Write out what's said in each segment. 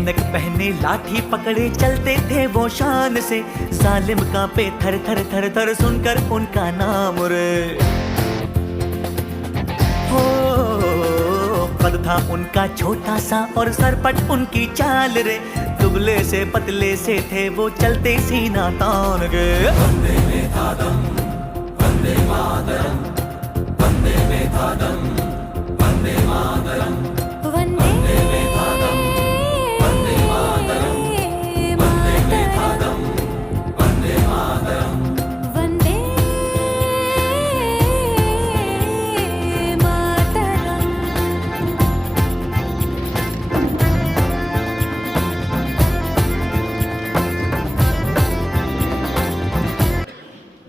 ऐनक पहने लाठी पकड़े चलते थे वो शान से, जालिम कांपे थर थर थर थर सुनकर उनका नाम रे। हो कद था उनका छोटा सा और सरपट उनकी चाल रे, दुबले से पतले से थे वो चलते सीना तान के। Vande Mataram Vande Mataram Vande Mataram Vande Mataram Vande Mataram Vande Mataram Vande Mataram Vande Mataram Vande Mataram.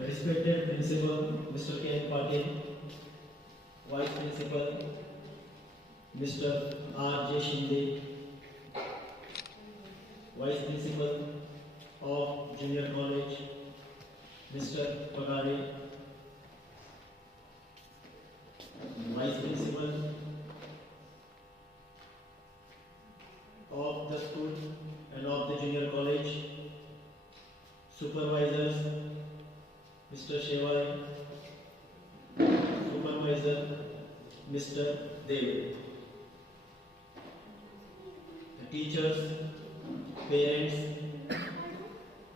Respected Principal Mr. K. Patil, Vice Principal Mr. R. J. Shinde, Vice Principal of Junior College Mr. Pagare, Vice Principal of the school and of the Junior College, Supervisors Mr. Shevai, Supervisor Mr. David, the teachers, parents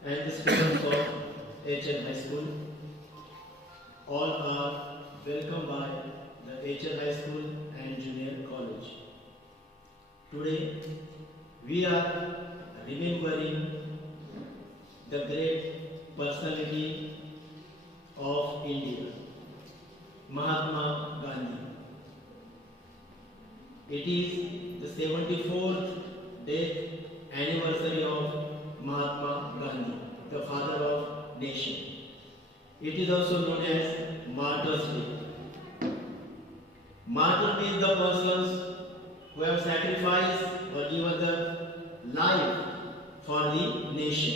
and the students of HN High School, all are welcomed by the HN High School and Junior College. Today we are remembering the great personality of India, Mahatma Gandhi. It is the 74th death anniversary of Mahatma Gandhi, the father of nation. It is also known as Martyrs' Day. Martyr means the persons who have sacrificed or given the life for the nation.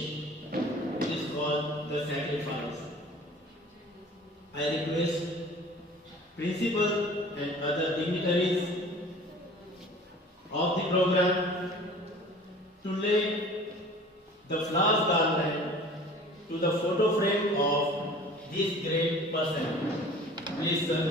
It is called the sacrifice. I request principal and other dignitaries of the program to lay the flowers garland to the photo frame of this great person. Please, sir.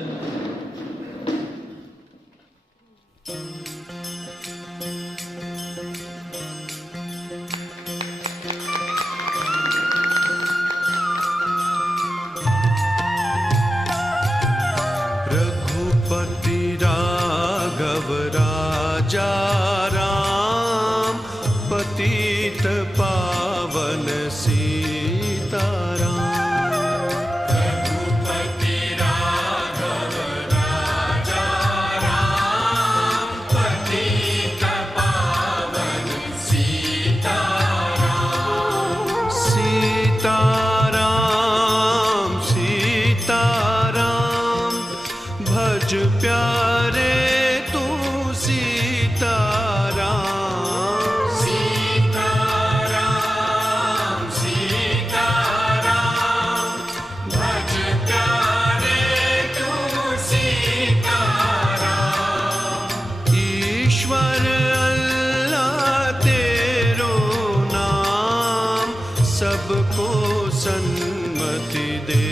राजा राम पतित पावन सीताराम। रघुपति राघव राजा राम पतित पावन सीताराम। सीताराम सीताराम भज प्यारे सबको सन्मति दे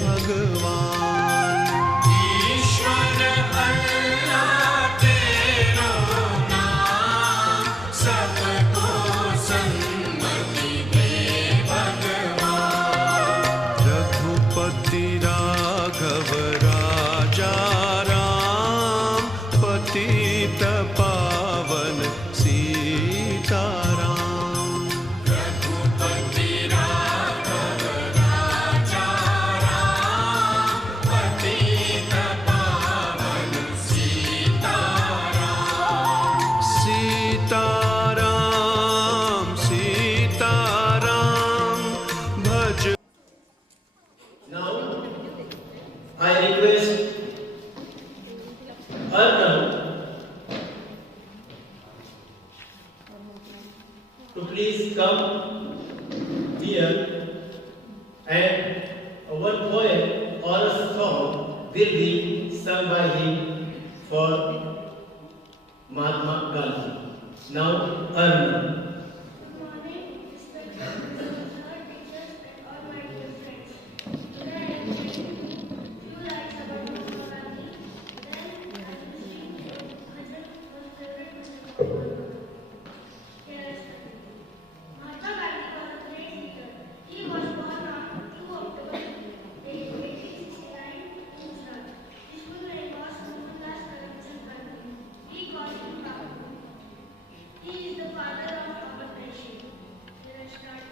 भगवान। ईश्वर अल्लाह तेरो नाम सबको सन्मति दे भगवान। रघुपति राघव राजा राम पतित पावन Sitaram. I request Arnab to please come here, and one poem or a song will be sung by him for Mahatma Gandhi. Now, Arun. Good morning, respected professor, teachers, and all my dear friends. Today I am sharing few lines about Mahatma Gandhi. Then I will sing a bhajan, one favorite bhajan of Mahatma. Here is the thing. Mahatma Gandhi was a great leader. He was born on 2 October 1869 in Gujarat. His full name was Mohandas Karamchand Gandhi. We call him Bapu. He is the father of our nation. Here I start.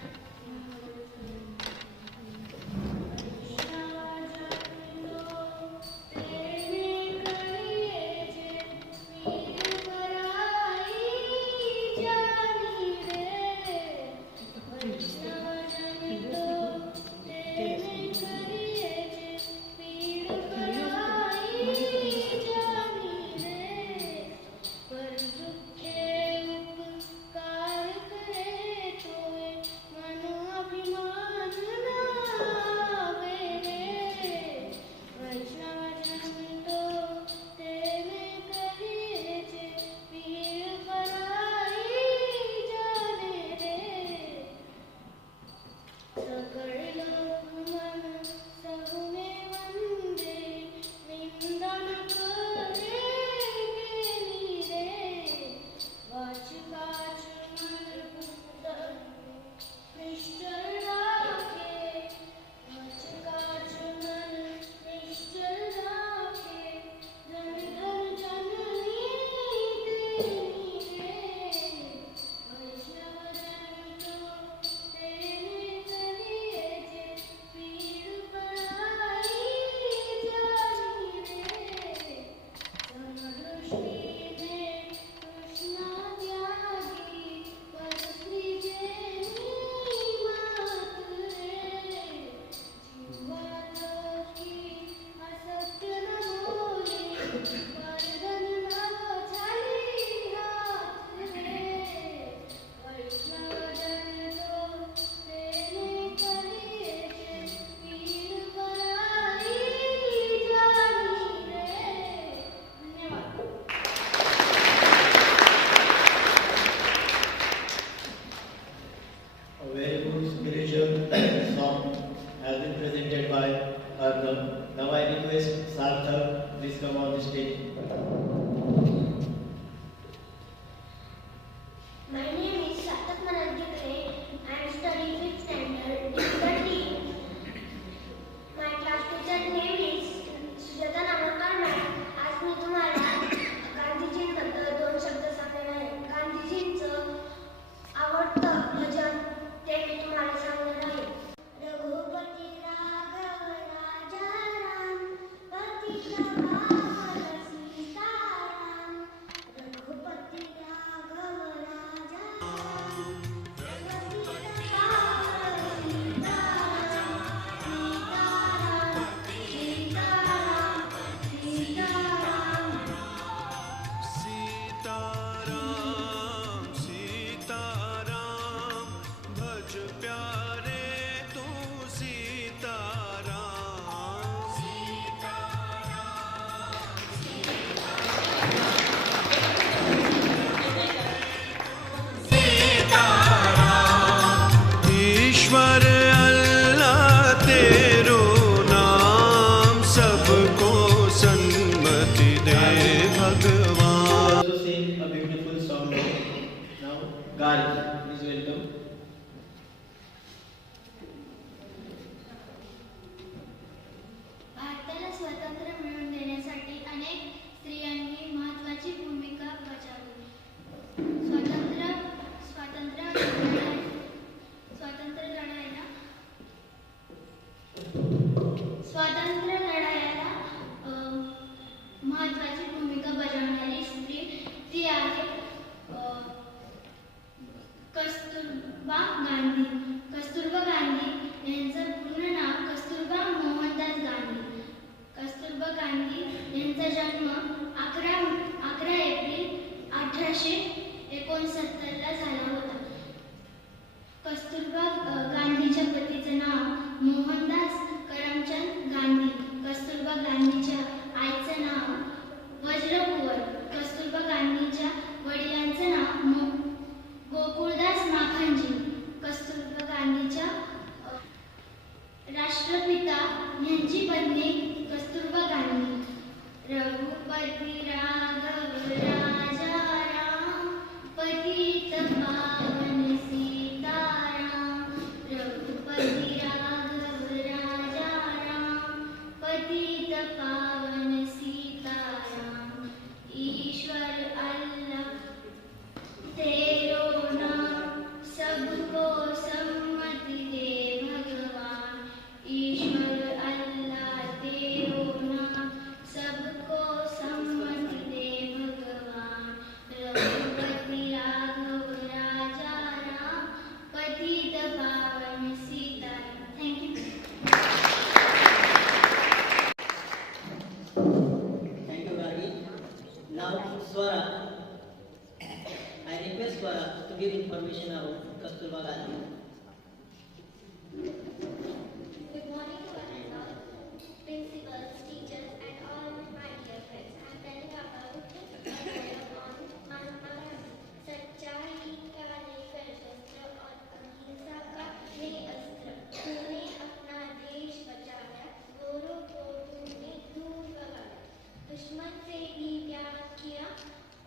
A very good spiritual song has been presented by Arun. Now I request Sarthak, please come on the stage. My name is Satak Manadikre. I am studying 5th standard difficulty. My class teacher name is Sujata Namakar ma'am. आज मी तुम्हाला गांधीजींबद्दल 2 शब्द सांगणार आहे. गांधीजींचं आवडतं भजन ते मी तुम्हाला सांगणार आहे. रघुपती राघव राजा राम पतित पावन सीताराम. रघुपती राघव राजा राम पतित पावन सीताराम. सीताराम सीताराम सीताराम. सीताराम सीताराम भज प्यारे तू सीताराम. ईश्वर अल्लाह तेरो नाम सबको सन्मति दे भगवान. Also sing a beautiful song now. Now, Gari, please welcome. भारताला स्वातंत्र्य मिळवून देण्यासाठी अनेक स्त्रियांनी महत्त्वाची भूमिका बजावली. स्वातंत्र्य लढायला महत्त्वाची भूमिका बजावणारी स्त्री ती आहे कस्तुरबा गांधी. कस्तुरबा गांधी यांचं पूर्ण नाव कस्तुरबा मोहनदास गांधी. कस्तुरबा गांधी यांचा जन्म 11 एप्रिल 1869 ला झाला होता. कस्तुरबा गांधीच्या पतीचं नाव मोहनदास करमचंद गांधी. कस्तुरबा गांधीच्या आईचं नाव वज्रकुंवर. कस्तुरबा गांधीच्या वडिलांचं नाव Swara. I request Swara to give information about Kasturba Gandhi. Good morning to all principals, teachers, and all my dear friends. I am telling about a poem on Mahatma Gandhi. सच्चाई का लेकर शस्त्र और अहिंसा का ले अस्त्र, तूने अपना देश बचाया, गोरों को तूने दूर भगाया, दुश्मन से भी प्यार किया,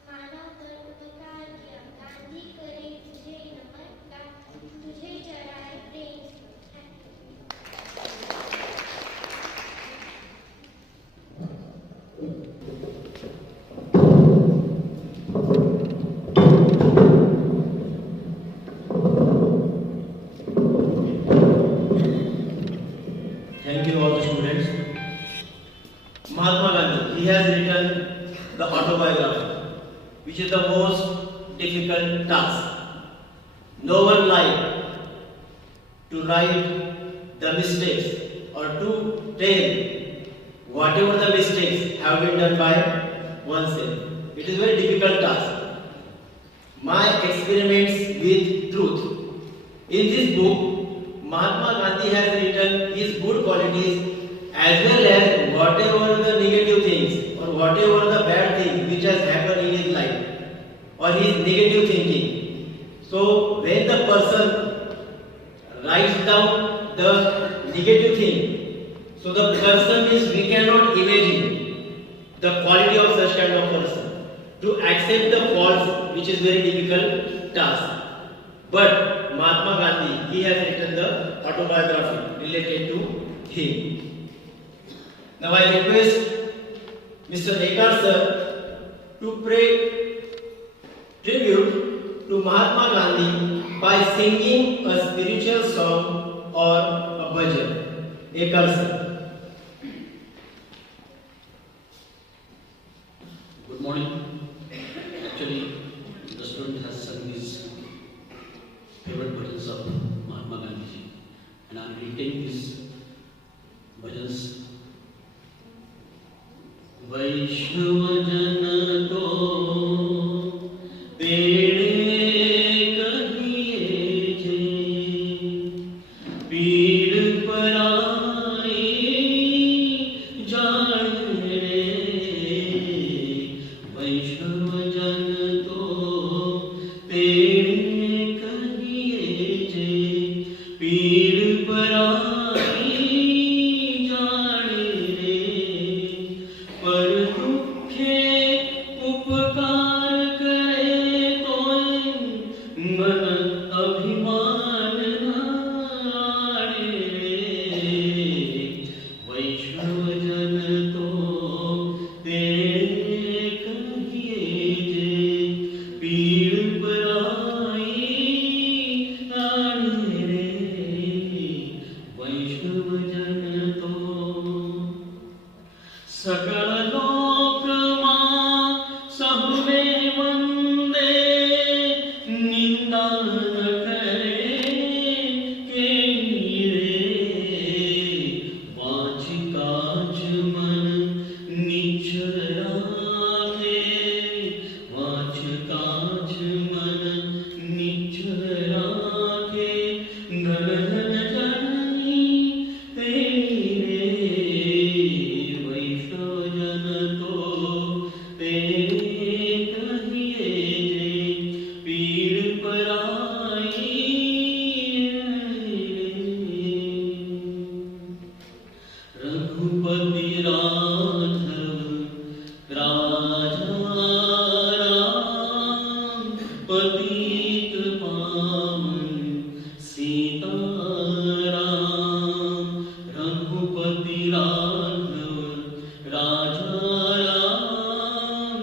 मानव पर उपकार किया, गांधी करे तुझे नमन, तुझे चढ़ाए प्रेम सुमन। Thank you all the students. Mahatma Gandhi, he has written the autobiography, which is the most difficult task. No one liked to write the mistakes or to tell whatever the mistakes have been done by oneself. It is a very difficult task. My experiments with truth. In this book, Mahatma Gandhi has written his good qualities as well as whatever the negative things or whatever the bad things which has happened in his life or his negative thinking. So when the person writes down the negative thing, so the person is, we cannot imagine the quality of such kind of person. To accept the faults, which is very difficult task. But Mahatma Gandhi, he has written the autobiography related to him. Now I request Mr. Ekar sir to pay tribute to Mahatma Gandhi by singing a spiritual song or a bhajan. Ekar sir. Good morning. Actually, the student has sung his favorite bhajans of Mahatma Gandhiji, and I am reading these bhajans. वैष्णव जन तो पेड़े कहिए जे, पीड़ पराई जान रे। वैष्णव जन तो पेड़े कहिए जे, पीड़ पराई जान रे। पर दुखे उपकार करे कोई, मन अभिमान नारे रे। वैष्णव जन तो तेरे कहिए जे, पीड़ पराई जाने रे। वैष्णव जन तो सकल लोकमा सहुने वंदे, निंदा न करे केही रे। वाच काज मन निश्चल राखे, वाच काज मन निश्चल राखे। धन धन जननी तेरी रे। वैष्णव जन तो तेरे कहिए जे, पीड़ पराई रे। रघुपति राघव राजा राम, पतित पावन सीताराम। रघुपति राघव राजा राम,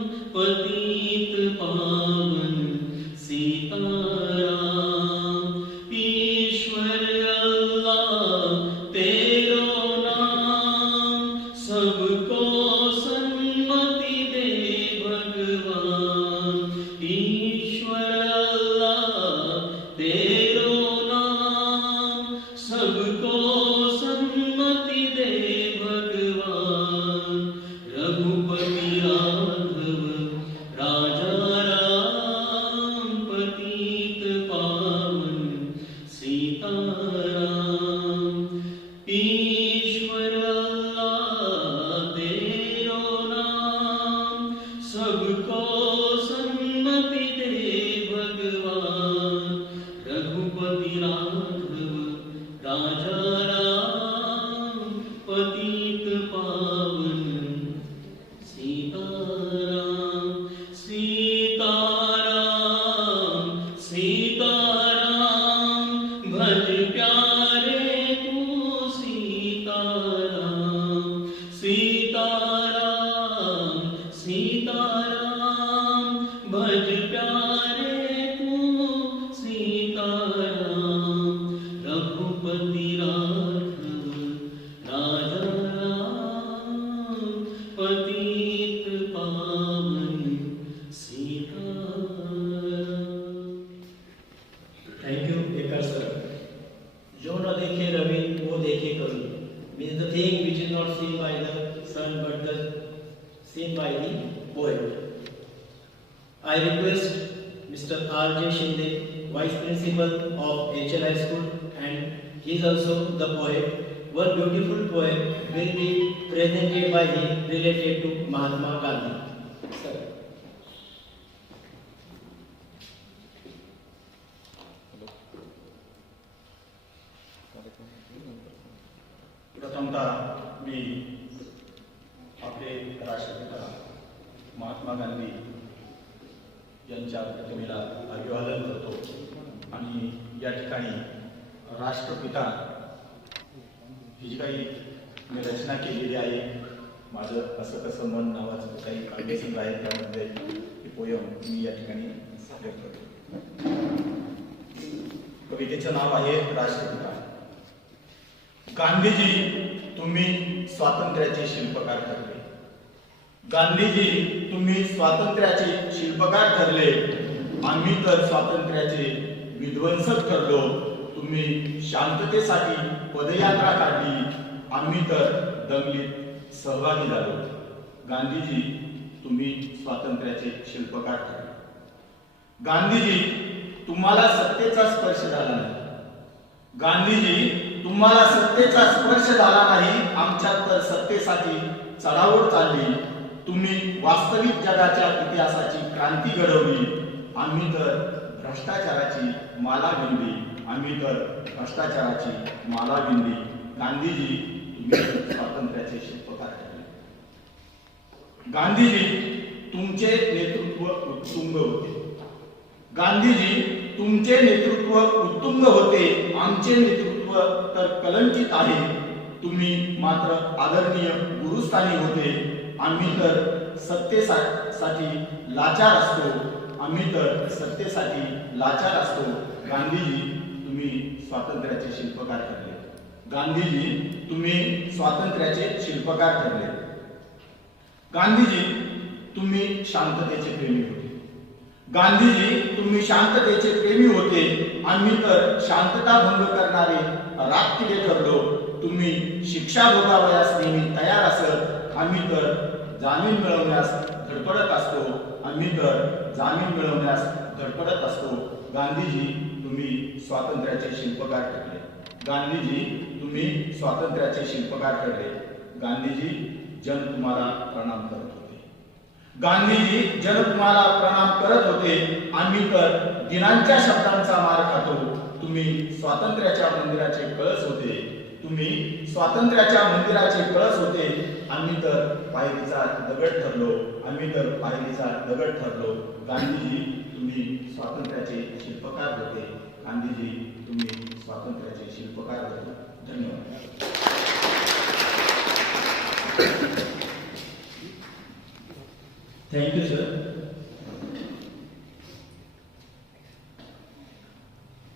पावन Sitaram. Thank you, Ekar sir. जो न देखे रवि वो देखे कवि means the thing which is not seen by the sun but the seen by the poet. I request Mr. R.J. Shinde, Vice Principal of HL High School, and he is also the poet. One beautiful poem will be presented by him related to Mahatma Gandhi. Sir. प्रथमतः मी आपले राष्ट्रपिता महात्मा गांधी यांच्या प्रतिमेला अभिवादन करतो आणि या ठिकाणी राष्ट्रपिता ही जी काही मी रचना केलेली आहे, माझं असं कसं मन नावाचं काही काव्यसंग्रह आहे, त्यामध्ये ही पोयम मी या ठिकाणी सादर करतो. कवितेचं नाव आहे राष्ट्रपिता. गांधीजी तुम्ही स्वातंत्र्याचे शिल्पकार ठरले. गांधीजी तुम्ही स्वातंत्र्याचे शिल्पकार ठरले. आम्ही तर स्वातंत्र्याचे विध्वंसक ठरलो. तुम्ही शांततेसाठी पदयात्रा काढली. आम्ही तर दंगलीत सहभागी झालो. गांधीजी तुम्ही स्वातंत्र्याचे शिल्पकार ठरले. गांधीजी तुम्हाला सत्तेचा स्पर्श झाला नाही. गांधीजी तुम्हाला सत्तेचा स्पर्श झाला नाही. आमच्यात तर सत्तेसाठी चढाओढ चालली. तुम्ही वास्तविक जगाच्या इतिहासाची क्रांती घडवली. आम्ही तर भ्रष्टाचाराची माला विणली. आम्ही तर भ्रष्टाचाराची माला विणली. गांधीजी तुम्ही स्वातंत्र्याचे शिल्पकार ठरले. गांधीजी तुमचे नेतृत्व उत्तुंग होते. गांधीजी तुमचे नेतृत्व उत्तुंग होते. आमचे नेतृत्व तर कलंकित आहे. तुम्ही मात्र आदरणीय गुरुस्थानी होते. आम्ही तर सत्तेसाठी लाचार असतो. आम्ही तर सत्तेसाठी लाचार असतो. गांधीजी तुम्ही स्वातंत्र्याचे शिल्पकार ठरले. गांधीजी तुम्ही स्वातंत्र्याचे शिल्पकार ठरले. गांधीजी तुम्ही शांततेचे प्रेमी होते. गांधीजी तुम्ही शांततेचे प्रेमी होते. आम्ही तर शांतता भंग करणारे राजकीय ठरलो. तुम्ही शिक्षा भोगावयास नेहमी तयार असत. आम्ही तर जामीन मिळवण्यास धडपडत असतो. आम्ही तर जामीन मिळवण्यास धडपडत असतो. गांधीजी तुम्ही स्वातंत्र्याचे शिल्पकार ठरले. गांधीजी तुम्ही स्वातंत्र्याचे शिल्पकार ठरले. गांधीजी जन तुम्हाला प्रणाम करत होते. गांधीजी जन तुम्हाला प्रणाम करत होते. आम्ही तर दिनांच्या शब्दांचा मार खातो. तुम्ही स्वातंत्र्याच्या मंदिराचे कळस होते. तुम्ही स्वातंत्र्याच्या मंदिराचे कळस होते. आम्ही तर पायरीचा दगड ठरलो. आम्ही तर पायरीचा दगड ठरलो. गांधीजी तुम्ही स्वातंत्र्याचे शिल्पकार होते. गांधीजी तुम्ही स्वातंत्र्याचे शिल्पकार होते. धन्यवाद. Thank you, sir.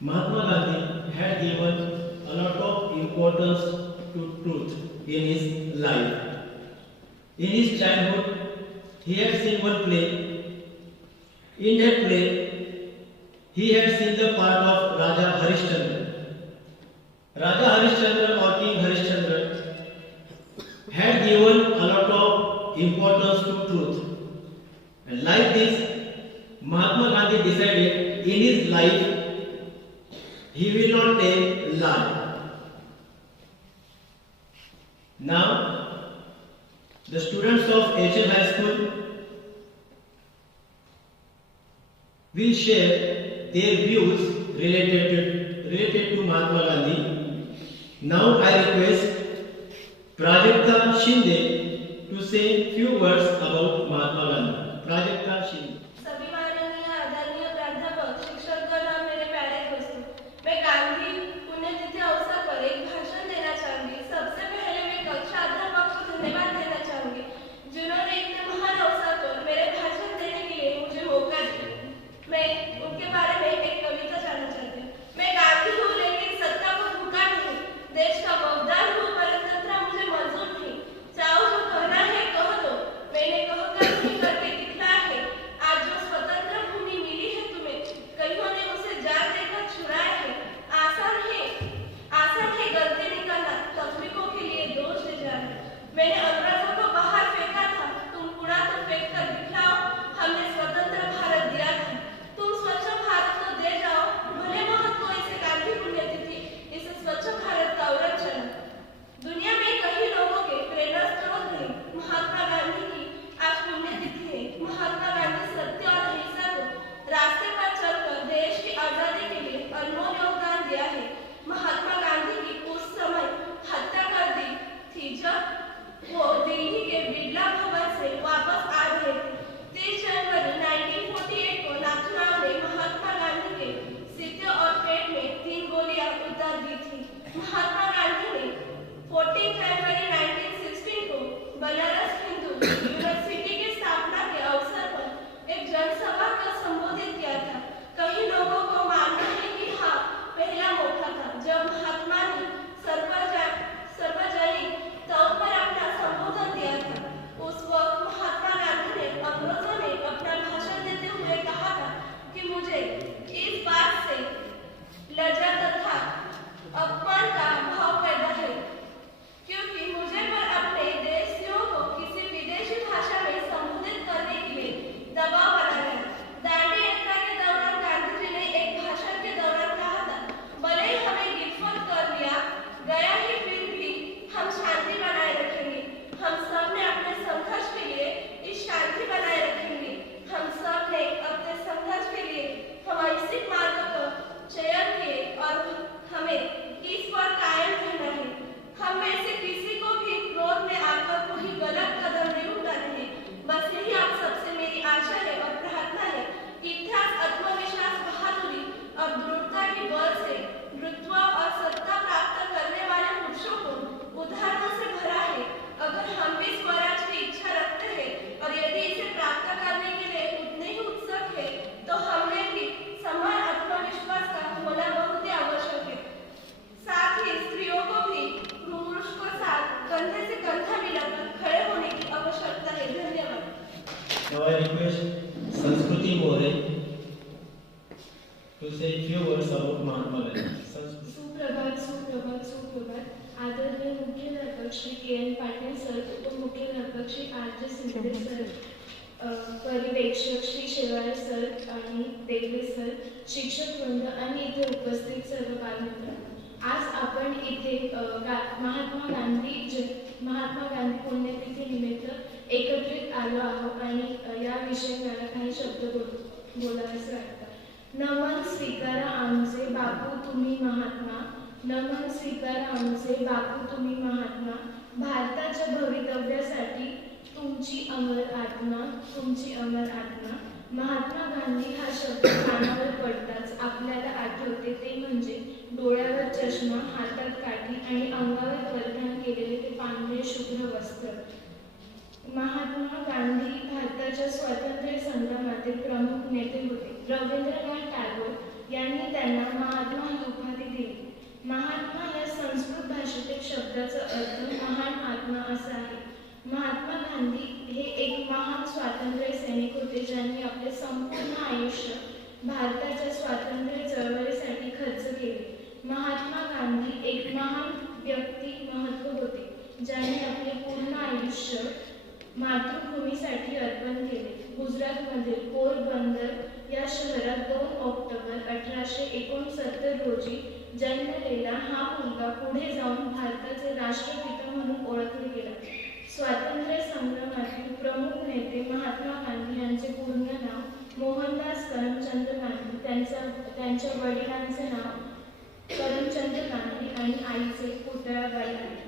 Mahatma Gandhi had given a lot of importance to truth in his life. In his childhood, he had seen one play. In that play, he had seen the part of Raja Harishchandra. Raja Harishchandra or King Harishchandra had given a lot of importance to truth. And like this, Mahatma Gandhi decided in his life he will not tell lie. Now, the students of HL High School will share their views related to Mahatma Gandhi. Now I request Prajakta Shinde to say few words about Mahatma Gandhi. Prajakta Shinde. सभी माननीय आदरणीय प्राध्यापक, शिक्षकगण और मेरे प्यारे दोस्तों, मैं गांधी पुण्यतिथि अवसर पर एक भाषण देना चाहूंगी। सबसे पहले मैं कक्षा अध्यापक को धन्यवाद देना चाहूंगी जिन्होंने इतने महान अवसर पर मेरे भाषण देने के लिए मुझे मौका दिया। मैं उनके बारे में एक कविता जानना चाहती हूँ। मैं गांधी हूँ लेकिन सत्ता को झुका नहीं, देश का बगदार हूँ पर तंत्र मुझे मंजूर नहीं। चाहो जो कहना है कह दो, मैंने कह Now I request Sanskriti More to say few words about Mahatma Gandhi. Sanskriti. सुप्रभात सुप्रभात सुप्रभात आदरणीय मुख्याध्यापक श्री के.एन. पाटील सर, उपमुख्याध्यापक श्री आर.जे. सिंधे सर, पर्यवेक्षक श्री शेवाळे सर आणि देगले सर, शिक्षक वृंद आणि इथे उपस्थित सर्व बालमित्र, आज आपण इथे महात्मा गांधी पुण्यतिथी निमित्त एकत्रित आलो आहोत आणि याविषयी मला काही शब्द बोलावेसे वाटतात. नमन स्वीकारा आमचे बापू तुम्ही महात्मा, नमन स्वीकारा आमचे बापू तुम्ही महात्मा, भारताच्या भवितव्यासाठी तुमची अमर आत्मा, तुमची अमर आत्मा. महात्मा गांधी हा शब्द कानावर पडताच आपल्याला आठवते ते म्हणजे डोळ्यावर चष्मा, हातात काठी आणि अंगावर परिधान केलेले ते पांढरे शुभ्र वस्त्र. महात्मा गांधी भारताच्या स्वातंत्र्य संग्रामातील प्रमुख नेते होते. रवींद्रनाथ टागोर यांनी त्यांना महात्मा ही उपाधी दिली. महात्मा या संस्कृत भाषेतील शब्दाचा अर्थ महान आत्मा असा आहे. महात्मा गांधी हे एक महान स्वातंत्र्य सैनिक होते ज्यांनी आपले संपूर्ण आयुष्य भारताच्या स्वातंत्र्य चळवळीसाठी खर्च केले. महात्मा गांधी एक महान व्यक्तिमत्व होते ज्यांनी आपले पूर्ण आयुष्य मातृभूमीसाठी अर्पण केले. गुजरातमधील पोरबंदर या शहरात 2 ऑक्टोबर 1869 रोजी जन्मलेला हा मुलगा पुढे जाऊन भारताचे राष्ट्रपिता म्हणून ओळखले गेला. स्वातंत्र्य संग्रामातील प्रमुख नेते महात्मा गांधी यांचे पूर्ण नाव मोहनदास करमचंद गांधी, त्यांच्या वडिलांचे नाव करमचंद गांधी आणि आईचे पुतळाबाई आहे.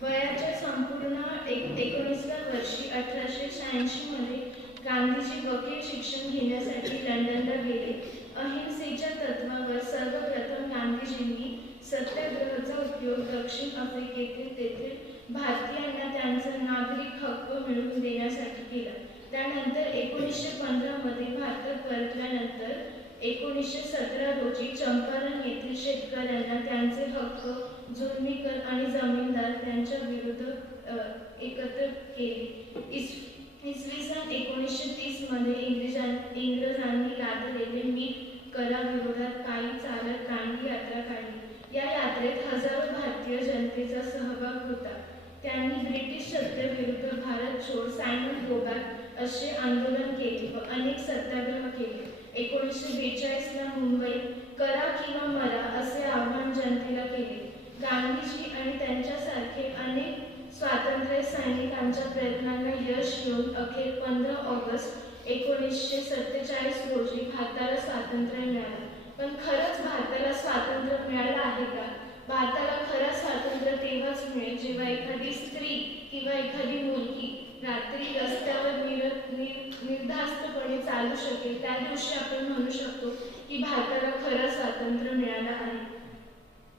वयाच्या संपूर्ण 19व्या वर्षी 1886 मध्ये गांधीजी वकील शिक्षण घेण्यासाठी लंडनला गेले. अहिंसेच्या तत्वावर सर्वप्रथम गांधीजींनी सत्याग्रहाचा उपयोग दक्षिण आफ्रिकेतील तेथील भारतीयांना त्यांचा नागरिक हक्क मिळवून देण्यासाठी केला. त्यानंतर 1915 मध्ये भारतात परतल्यानंतर 1917 रोजी चंपारण येथील शेतकऱ्यांना त्यांचे हक्क, जुलमी कर आणि जमीनदार त्यांच्या विरुद्ध एकत्र केले. इसवी सन 1930 मध्ये इंग्रजांनी लादलेले मीठ कराविरोधात पायी चालत दांडी यात्रा काढली. या यात्रेत हजारो भारतीय जनतेचा सहभाग होता. त्यांनी ब्रिटिश सत्तेविरुद्ध भारत छोड, सायमन गो बॅक असे आंदोलन केले व अनेक सत्याग्रह केले. 1942 ला मुंबईत करा किंवा मरा असे आव्हान जनतेला केले. गांधीजी आणि त्यांच्यासारखे अनेक स्वातंत्र्य सैनिकांच्या प्रयत्नांना यश येऊन अखेर 15 ऑगस्ट 1947 रोजी भारताला स्वातंत्र्य मिळाले. पण खरंच भारताला स्वातंत्र्य मिळालं आहे का? भारताला खरं स्वातंत्र्य तेव्हाच मिळेल जेव्हा एखादी स्त्री किंवा एखादी मुलगी रात्री रस्त्यावर निर्धास्तपणे चालू शकेल. त्या दिवशी आपण म्हणू शकतो की भारताला खरं स्वातंत्र्य मिळालं आहे.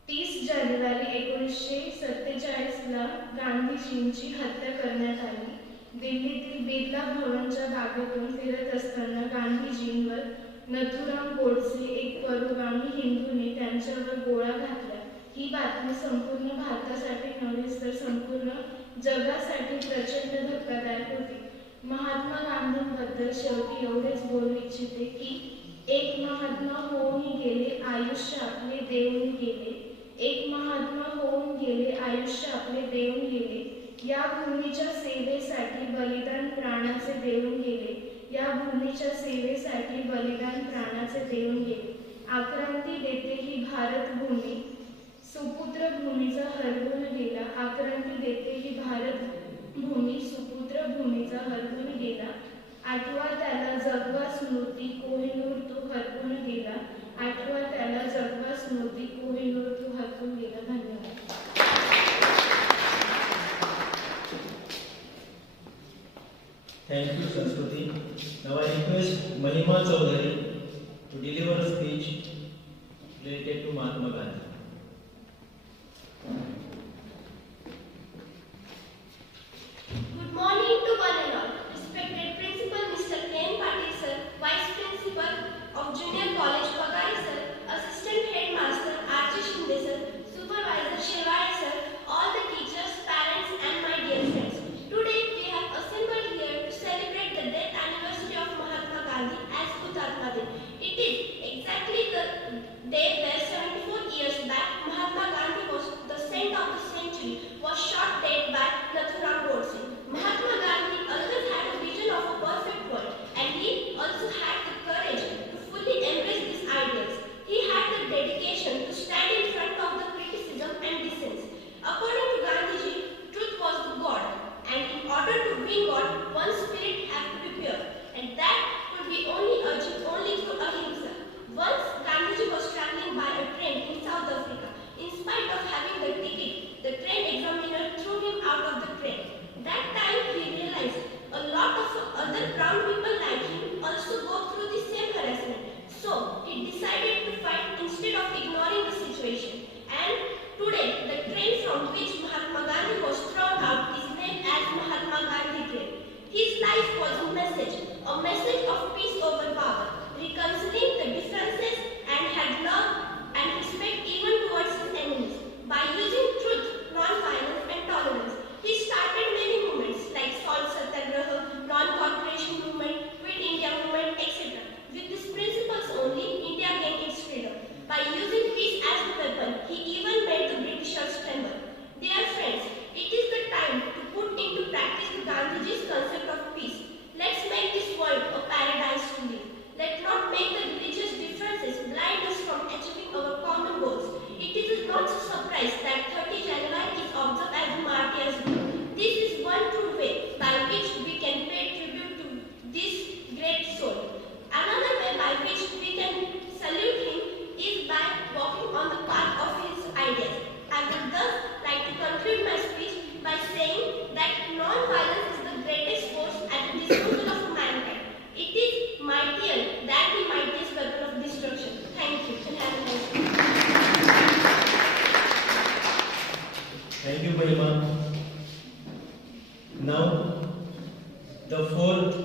30 जानेवारी 1947 ला गांधीजींची हत्या करण्यात आली. दिल्लीतील बिर्ला भवनच्या बागेतून फिरत असताना गांधीजींवर नथुराम गोडसे, एक परोगामी हिंदूने त्यांच्यावर गोळा घातला. ही बातमी संपूर्ण भारतासाठी नव्हेच तर संपूर्ण जगासाठी प्रचंड धक्कादायक होती. महात्मा गांधींबद्दल शेवटी एवढेच बोलू इच्छिते की एक महात्मा होऊन गेले, आयुष्य आपले देऊन गेले. एक महात्मा होऊन गेले, आयुष्य आपले देऊन गेले. या भूमीच्या सेवेसाठी बलिदान प्राणाचे देऊन गेले. या भूमीच्या सेवेसाठी बलिदान प्राणाचे देऊन गेले. आक्रांती देते ही भारत भूमी, सुपुत्र भूमीचा हरवून गेला. आक्रांती देते ही भारत भूमी, सुपुत्र भूमीचा हरवून गेला. आठवा त्याला जगवा स्मृती, कोहिनूर तो हरवून गेला. आठवा त्याला जगवा स्मृती, कोहिनूर तो हरवून गेला. धन्यवाद. Thank you, Saraswati. Now I request Mahima Chaudhary to deliver a speech related to Mahatma Gandhi. Good morning to one and all. Respected Principal Mr. K.N. Patil sir, Vice Principal of Junior College Pagari sir, Assistant Headmaster R.J. Shinde sir, Supervisor Shevare sir, all the teachers, parents and my dear friends. Today Now, the fourth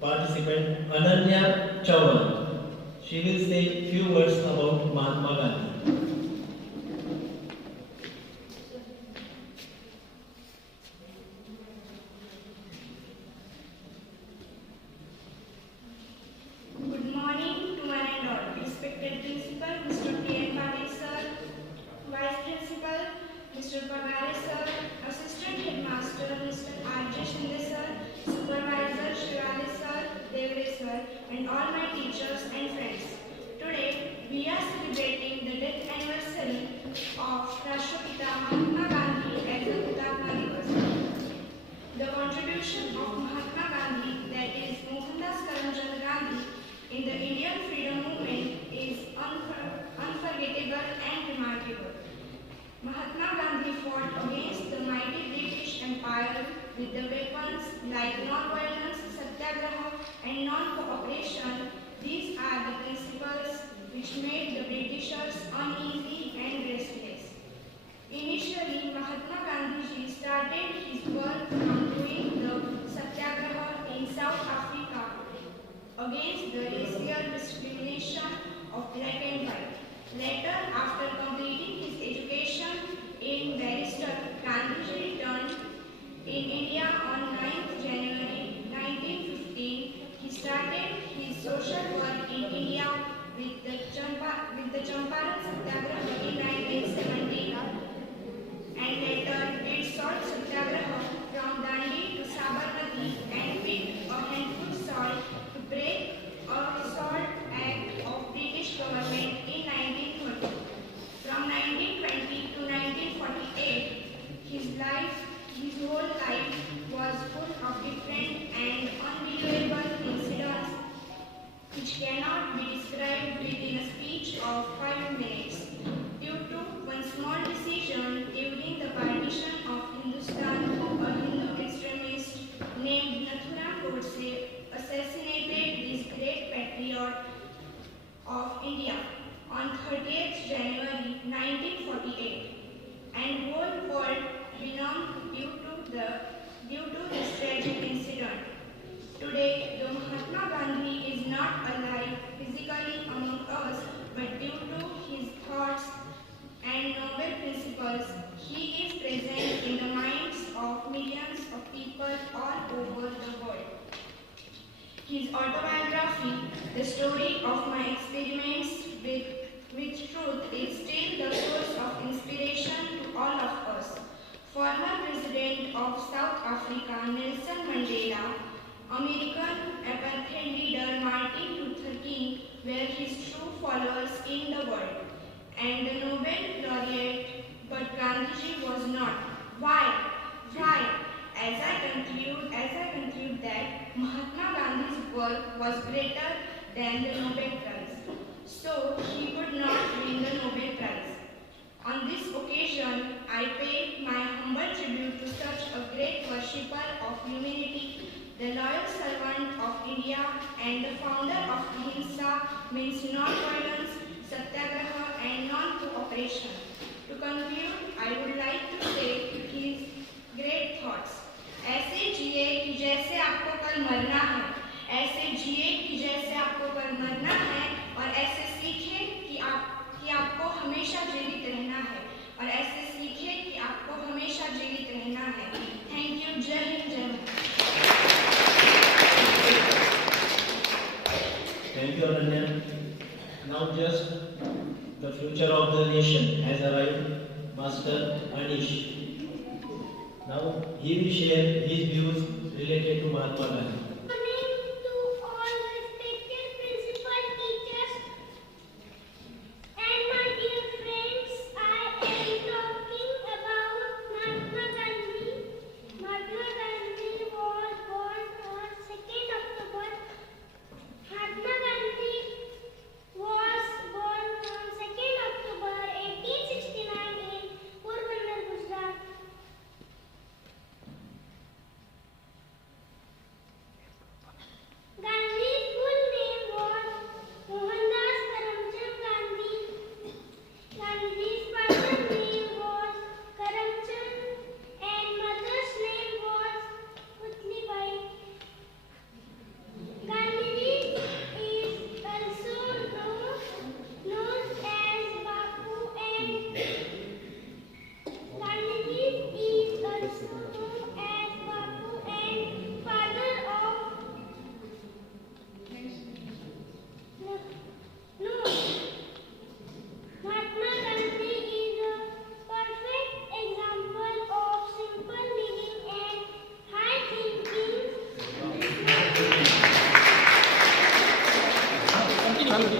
participant, Ananya Chauhan. She will say few words about Mahatma Gandhi. Good morning to one and all. Respected Principal, Mr. P. N. Patil Sir, Vice Principal, Mr. Pagare Sir, Assistant Headmaster, Mr. R. J. Shinde Sir, Supervisor Shivali Sir, Devre Sir, and all my teachers and friends. Today, we are celebrating the death anniversary of Rashtrapita Mahatma Gandhi as the Hutatma Divas. The contribution of Mahatma Gandhi, that is Mohandas Karamchand Gandhi, in the Indian freedom movement is unforgettable and remarkable. Mahatma Gandhi fought against the mighty British Empire with the weapons like non-violence, satyagraha, and non-cooperation. These are the principles which made the Britishers uneasy and restless. Initially, Mahatma Gandhiji started his work from doing the satyagraha in South Africa against the racial discrimination of black and white. Later, after completing his education in barrister, Gandhiji returned in India on 9th January 1915. He started his social work in India with the Champaran Satyagraha in 1917 and later did salt satyagraha from Dandi to Sabarmati and picked a handful salt to break a salt act of British government in 1930. From 1920 to 1948, his whole life was full of different and unbelievable incidents which cannot be described within a speech of 5 minutes. Due to one small decision during the partition of Hindustan, a Hindu extremist named Nathuram Godse assassinated this great patriot of India on 30th January 1948, and whole world benumbed due to this tragic incident. Today, though Mahatma Gandhi is not alive physically among us, but due to his thoughts and noble principles, he is present in the minds of millions of people all over the world. His autobiography, The Story of My Experiments with Truth, is still the source of inspiration to all of us. Former President of South Africa, Nelson Mandela, American apartheid leader Martin Luther King were his true followers in the world, and the Nobel laureate, but Gandhiji was not. Why? As I conclude that Mahatma Gandhi's work was greater than the Nobel Prize, so he could not win the Nobel Prize. On this occasion, I pay my humble tribute to such a great worshipper of humanity, the loyal servant of India and the founder of Ahimsa, means non-violence, satyagraha and non-cooperation. To conclude, I would like to say his great thoughts. ऐसे जिए कि जैसे आपको कल मरना है, ऐसे जिए कि जैसे आपको कल मरना है, और ऐसे सीखे कि आपको हमेशा जीवित रहना है, और ऐसे सीखे कि आपको हमेशा जीवित रहना है. Thank you. जय हिंद, जय Bharat. Thank you, Ananya. Now just the future of the nation has arrived, Master Anish. Now he will share his views related to Mahatma Gandhi. Good morning to all respected principal, teachers, and my dear friends. I am talking about Mahatma Gandhi. Mahatma Gandhi was born on 2nd October. Mahatma Gandhi was born on 2nd October 1869 in Porbandar, Gujarat.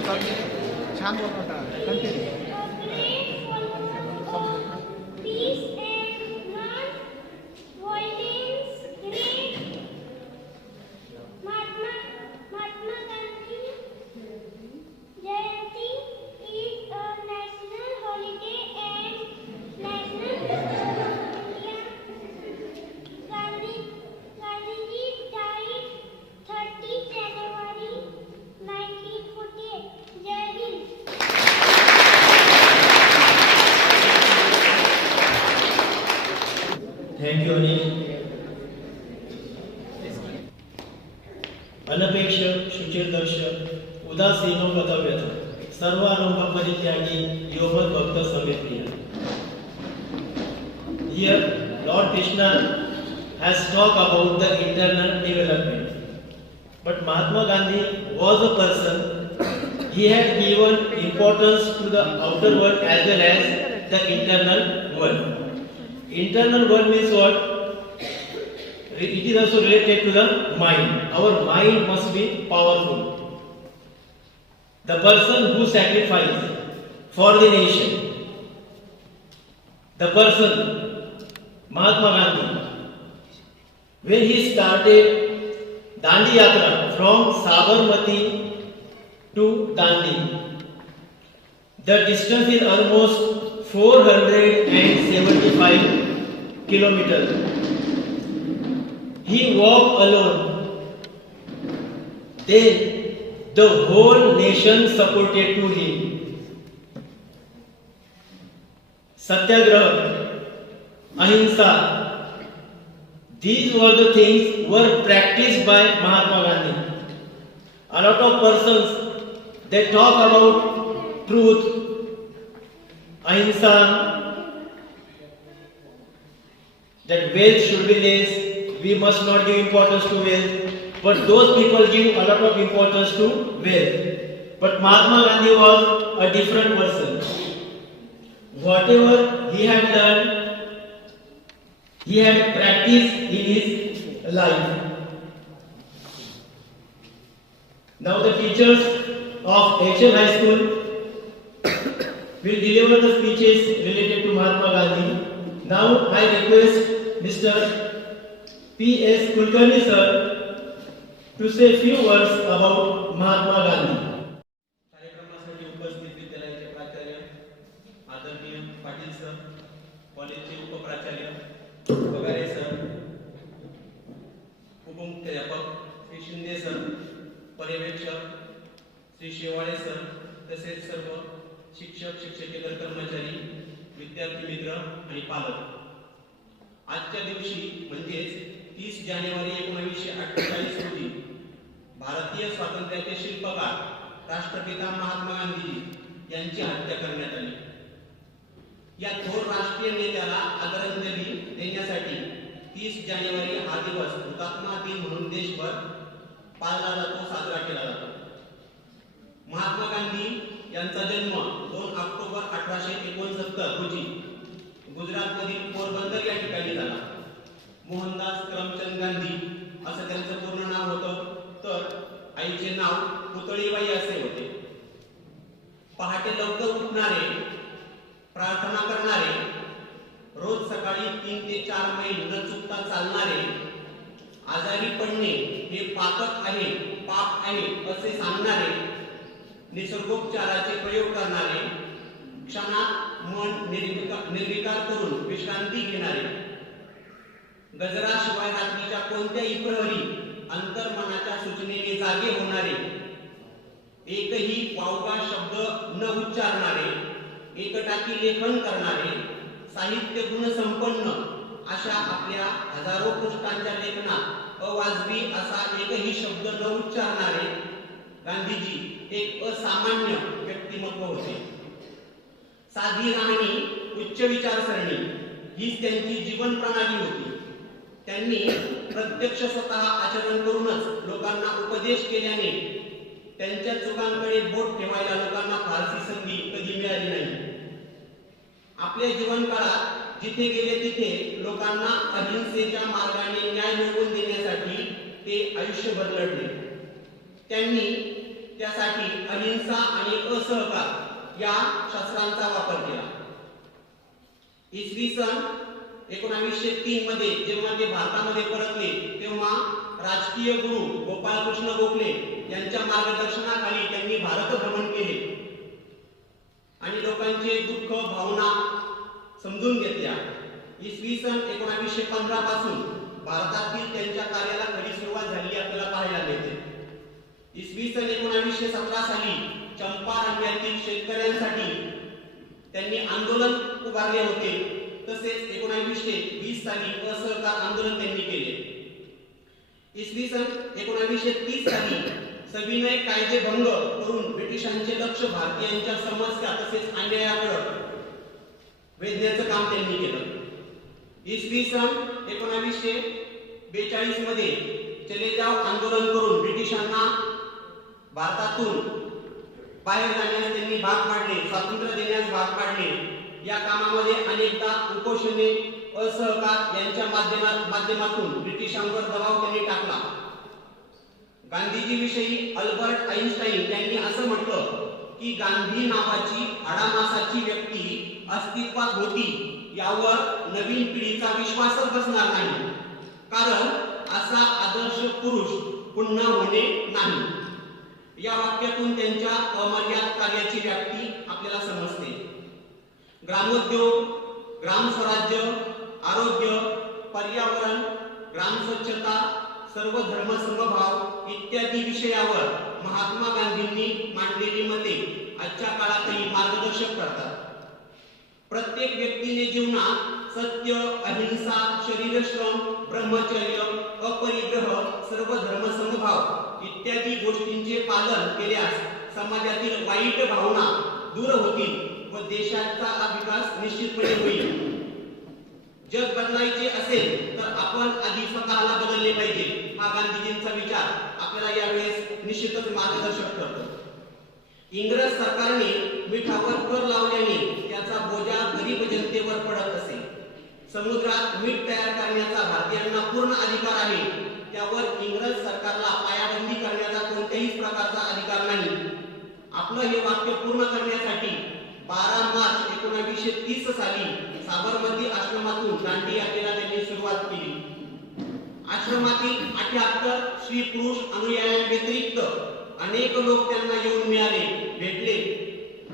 छान बोलत होता continue Peace and non-violence great Mahatma Gandhi Jayanti is a national holiday and national festival of India. Gandhiji died 30 January 1948. Jai Hind. Thank you Anil. अनपेक्ष शुचिर्दर्श उदासीनो गतव्यथ सर्वारंभ परित्यागी योमद भक्त समेत प्रिय. Here Lord Krishna has talked about the internal development, but Mahatma Gandhi was a person. He had given importance to the outer world as well as the internal world. Internal world means what? It is also related to the mind. Our mind must be powerful. The person who sacrificed for the nation, the person Mahatma Gandhi, when he started Dandi Yatra from Sabarmati to Dandi, the distance is almost 475 kilometers. He walked alone. Then the whole nation supported to him. Satyagraha, Ahimsa, these were the things were practiced by Mahatma Gandhi. A lot of persons, they talk about truth, Ahimsa, that wealth should be less, we must not give importance to wealth, but those people give a lot of importance to wealth. But Mahatma Gandhi was a different person. Whatever he had learned, he had practiced in his life. Now the teachers of HM High School will deliver the speeches related to Mahatma Gandhi. Now I request Mr. P.S. Kulkarni sir to say few words about Mahatma Gandhi. कार्यक्रमासाठी उपस्थित विद्यालयाचे प्राचार्य आदरणीय Patil sir, कॉलेजचे उपप्राचार्य Pagare sir, उपमुख्याध्यापक Shri Shinde sir, पर्यवेक्षक Shri Shewale sir, तसेच सर्व शिक्षक शिक्षकेतर कर्मचारी, विद्यार्थी मित्र आणि पालक. आजच्या दिवशी म्हणजेच 30 जानेवारी 1948 रोजी भारतीय स्वातंत्र्याचे शिल्पकार राष्ट्रपिता महात्मा गांधीजी यांची हत्या करण्यात आली. या थोर राष्ट्रीय नेत्याला आदरांजली देण्यासाठी 30 जानेवारी हा दिवस हुतात्मा दिन म्हणून देशभर पाळला जातो, साजरा केला जातो. महात्मा गांधी यांचा जन्म 2 ऑक्टोबर 1869 रोजी गुजरातमधील पोरबंदर या ठिकाणी झाला. मोहनदास करमचंद गांधी असं त्यांचं पूर्ण नाव होतं, तर आईचे नाव पुतळीबाई असे होते. पहाटे लवकर उठणारे, प्रार्थना करणारे, रोज सकाळी 3 ते 4 मैल न चुकता चालणारे, आजारी पडणे हे पातक आहे, पाप आहे असे सांगणारे, निसर्गोपचाराचे प्रयोग करणारे, क्षणात मन निर्विकार करून विश्रांती घेणारे, गजराशिवाय रात्रीच्या कोणत्याही प्रहरी अंतर्मनाच्या सूचनेने जागे होणारे, एकही वावगा शब्द न उच्चारणारे, एकटाकी लेखन करणारे, साहित्य गुणसंपन्न अशा आपल्या हजारो पृष्ठांच्या लेखनात अवाजवी असा एकही शब्द न उच्चारणारे गांधीजी एक असामान्य व्यक्तिमत्व होते. साधी राहणी, उच्च विचारसरणी हीच त्यांची जीवन प्रणाली होती. त्यांनी प्रत्यक्ष स्वतः आचरण करूनच लोकांना उपदेश केल्याने त्यांच्या चुकांकडे बोट ठेवायला लोकांना फारशी संधी कधी मिळाली नाही. आपल्या जीवनकाळात जिथे गेले तिथे लोकांना अहिंसेच्या मार्गाने न्याय मिळवून देण्यासाठी ते आयुष्यभर लढले. त्यांनी त्यासाठी अहिंसा आणि असहकार या शस्त्रांचा वापर केला. इसवी सन 1903 मध्ये जेव्हा ते भारतामध्ये परतले तेव्हा राजकीय गुरु गोपाळकृष्ण गोखले यांच्या मार्गदर्शनाखाली त्यांनी भारत भ्रमण केले आणि लोकांचे दुःख भावना समजून घेतल्या. इसवी सन 1915 पासून भारतातील त्यांच्या कार्याला खरी सुरुवात झालेली आपल्याला पाहायला मिळते. इसवी सन 1917 साली चंपारण यातील शेतकऱ्यांसाठी त्यांनी आंदोलन उभारले होते. तसेच 1920 साली असहकार आंदोलन त्यांनी केले. इसवी सन 1930 साली सविनय कायदे भंग करून ब्रिटिशांचे लक्ष भारतीयांच्या समस्या तसेच अन्यायाकडे वेधण्याचं काम त्यांनी केलं. इसवी सन 1942 मध्ये चले जाव आंदोलन करून ब्रिटिशांना भारतातून बाहेर जाण्यास त्यांनी भाग पाडले, स्वातंत्र्य देण्यास भाग पाडले. या कामामध्ये अनेकदा उपोषणे असहकार यांच्या माध्यमातून ब्रिटिशांवर दबाव त्यांनी टाकला. गांधीजी विषयी अल्बर्ट आइन्स्टाईन यांनी असं म्हटलं की गांधी नावाची हाडामासाची व्यक्ती अस्तित्वात होती यावर नवीन पिढीचा विश्वासच बसणार नाही, कारण असा आदर्श पुरुष पुन्हा होणे नाही. या वाक्यातून त्यांच्या अमर्याद कार्याची व्याप्ती आपल्याला समजते. ग्रामोद्योग, ग्राम स्वराज्य, आरोग्य, पर्यावरण, ग्राम स्वच्छता, सर्व धर्म समभाव इत्यादी विषयावर महात्मा गांधींनी मांडलेली मते आजच्या काळातही मार्गदर्शक ठरतात. प्रत्येक व्यक्तीने जीवनात सत्य, अहिंसा, शरीरश्रम, ब्रह्मचर्य, अपरिग्रह, सर्व धर्म समभाव इत्यादी गोष्टींचे पालन केल्यास समाजातील वाईट भावना दूर होतील व देशाचा विकास निश्चितपणे होईल. जग बदलायचे असेल तर आपण आधी स्वतःला बदलले पाहिजे. हा गांधीजींचा विचार आपल्याला यावेळेस निश्चितच मार्गदर्शक ठरतो. इंग्रज सरकारने मिठावर कर लावल्याने त्याचा बोजा गरीब जनतेवर पडत असे. समुद्रात मीठ तयार करण्याचा भारतीयांना पूर्ण अधिकार आहे, त्यावर इंग्रज सरकारला पायाबंदी करण्याचा कोणत्याही प्रकारचा अधिकार नाही. आपलं हे वाक्य पूर्ण करण्यासाठी 12 मार्च 1930 साली साबरमती आश्रमातून दांडी यात्रेला त्यांनी सुरुवात केली. आश्रमातील 78 स्त्री पुरुष अनुयायांव्यतिरिक्त अनेक लोक त्यांना येऊन मिळाले, भेटले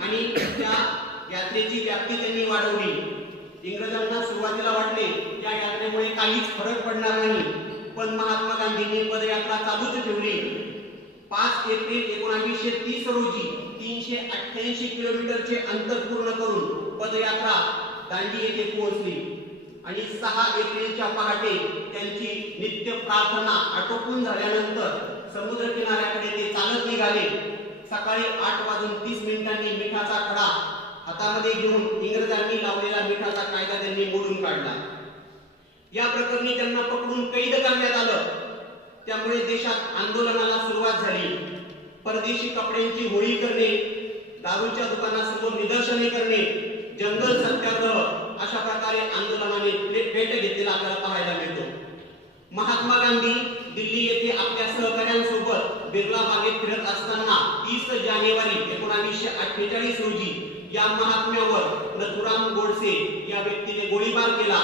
आणि त्या यात्रेची व्याप्ती त्यांनी वाढवली. इंग्रजांना सुरुवातीला वाटले या यात्रेमुळे काहीच फरक पडणार नाही, पण महात्मा गांधींनी पदयात्रा चालूच ठेवली. 5 एप्रिल 1930 रोजी 388 किलोमीटरचे अंतर पूर्ण करून पदयात्रा दांडी येथे पोहोचली आणि 6 एप्रिलच्या पहाटे त्यांची नित्य प्रार्थना आटोपून झाल्यानंतर समुद्र किनाऱ्याकडे ते चालत निघाले. सकाळी 8:30 मिठाचा खडा हातामध्ये घेऊन इंग्रजांनी लावलेला मिठाचा कायदा त्यांनी मोडून काढला. या प्रकरणी त्यांना पकडून कैद करण्यात आलं. त्यामुळे देशात आंदोलनाला सुरुवात झाली. परदेशी कपड्यांची होळी करणे, दारूच्या दुकानासमोर निदर्शने करणे, जंगल सत्याग्रह अशा प्रकारे आंदोलनाने पेट घेतलेला आपल्याला पाहायला मिळतो. महात्मा गांधी दिल्ली येथे आपल्या सहकाऱ्यांसोबत बिर्ला बागेत फिरत असताना 30 जानेवारी 1948 रोजी या महात्म्यावर नथुराम गोडसे या व्यक्तीने गोळीबार केला.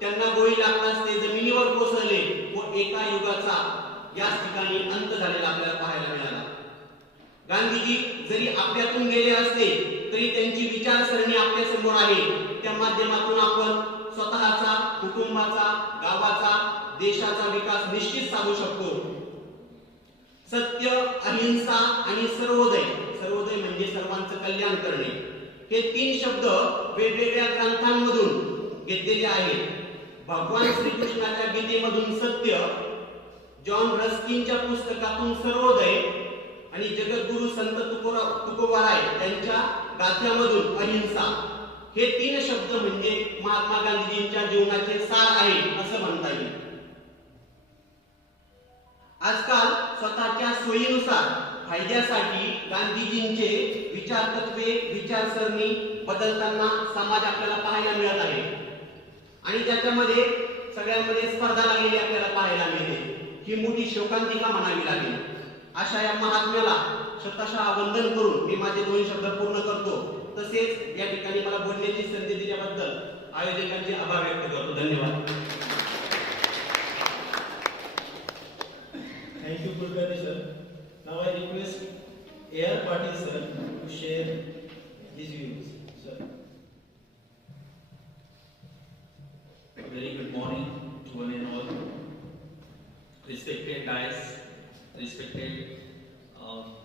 त्यांना गोळी लागताच ते जमिनीवर कोसळले व एका युगाचा याच ठिकाणी अंत झालेला आपल्याला पाहायला मिळाला. गांधीजी जरी आपल्यातून गेले असते तरी त्यांची विचारसरणी आपल्या समोर आहे. त्या माध्यमातून आपण स्वतःचा, कुटुंबाचा, गावाचा, देशाचा विकास निश्चित साधू शकतो. सत्य, अहिंसा आणि सर्वोदय, सर्वोदय म्हणजे सर्वांचं कल्याण करणे, हे 3 शब्द वेगवेगळ्या ग्रंथांमधून घेतलेले आहेत. भगवान श्रीकृष्णाच्या गीतेमधून सत्य, जॉन रस्किनच्या पुस्तकातून सर्वोदय आणि जगद्गुरु संत तुकोबाराय यांच्या गाथ्यामधून अहिंसा, हे 3 शब्द म्हणजे महात्मा गांधीजींच्या जीवनाचे सार आहे असं म्हणता येईल. आजकाल स्वतःच्या सोयीनुसार फायद्यासाठी गांधीजींचे विचार तत्वे, विचारसरणी बदलताना समाज आपल्याला पाहायला मिळत आहे आणि त्याच्यामध्ये सगळ्यांमध्ये स्पर्धा लागलेली आपल्याला पाहायला मिळते. ही मोठी शोकांतिका म्हणावी लागेल. अशा या महात्म्याला शतशः वंदन करून मी माझे 2 शब्द पूर्ण करतो. तसेच या ठिकाणी मला बोलण्याची संधी दिल्याबद्दल आयोजकांचे आभार व्यक्त करतो. धन्यवाद. Thank you, Kulkarni sir. Now I request A.R. Patil sir to share his views. Sir. Very good morning to one and all. Respected guys, respected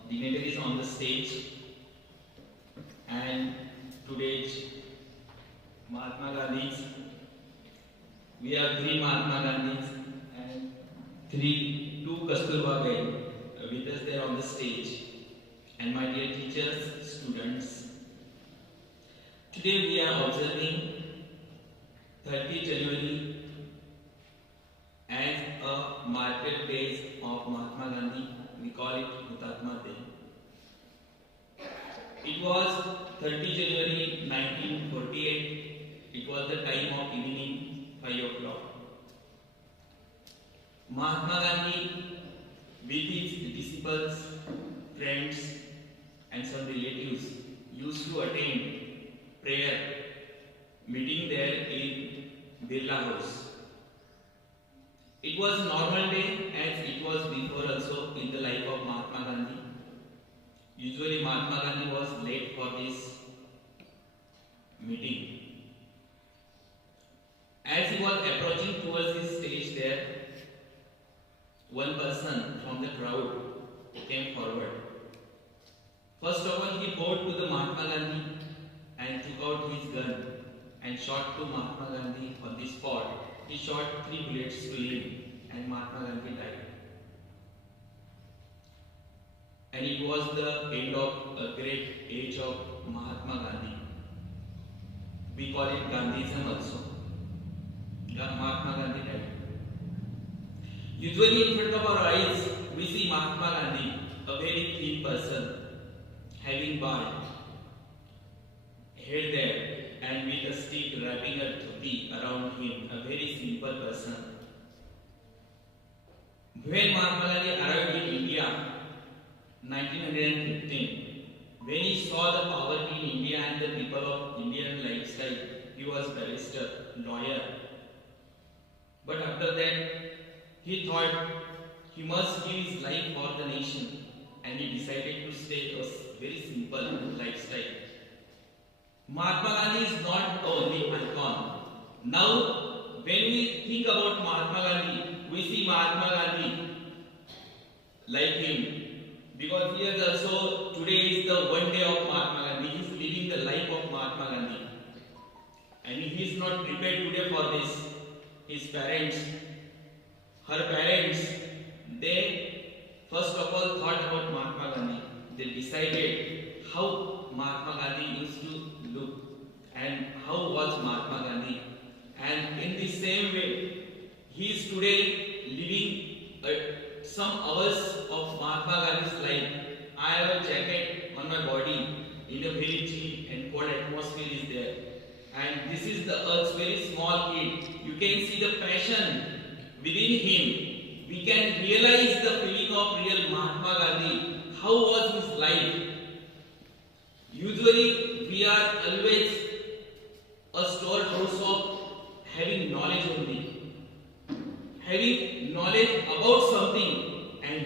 dignitaries on the stage, and today's Mahatma Gandhis. We have 3 Mahatma Gandhis and 2 Kasturba with us there on the stage. And my dear teachers, students, today we are observing 30 January as a market days of Mahatma Gandhi. We call it Mahatma Day. It was 30 January 1948. It was the time of evening 5 o'clock. Mahatma Gandhi, with his disciples, friends, and some relatives, used to attend prayer meeting there in Birla House. It was a normal day as it was before also in the life of Mahatma Gandhi. Usually Mahatma Gandhi was late for this meeting. As he was approaching towards his stage there, one person from the crowd came forward. First of all, he bowed to the Mahatma Gandhi and took out his gun and shot to Mahatma Gandhi on the spot. He shot 3 bullets to him and Mahatma Gandhi died. And it was the end of a great age of Mahatma Gandhi. We call it Gandhism also. Mahatma Gandhi died. Usually in front of our eyes, we see Mahatma Gandhi, a very thin person, having bald head there and with a stick wrapping a dhoti around him, a very simple person. When Mahatma Gandhi arrived in India, 1915, when he saw the poverty in India and the people of Indian lifestyle, he was barrister, lawyer. But after that, he thought he must give his life for the nation, and he decided to stay a very simple lifestyle. Mahatma Gandhi is not only icon. Now, when we think about Mahatma Gandhi, we see Mahatma Gandhi like him, because here also today is the one day of Mahatma Gandhi. He is living the life of Mahatma Gandhi, and he is not prepared today for this. His parents, her parents, they first of all thought about Mahatma Gandhi. They decided how Mahatma Gandhi used to look and how was Mahatma Gandhi. And in the same way, he is today living some hours of Mahatma Gandhi's life. I have a jacket on my body in a very chill and cold atmosphere is there. And this is the Earth's very small kid. You can see the passion within him. We can realize the feeling of real Mahatma Gandhi. How was his life? Usually we are always a storehouse of having knowledge only. Having knowledge about something and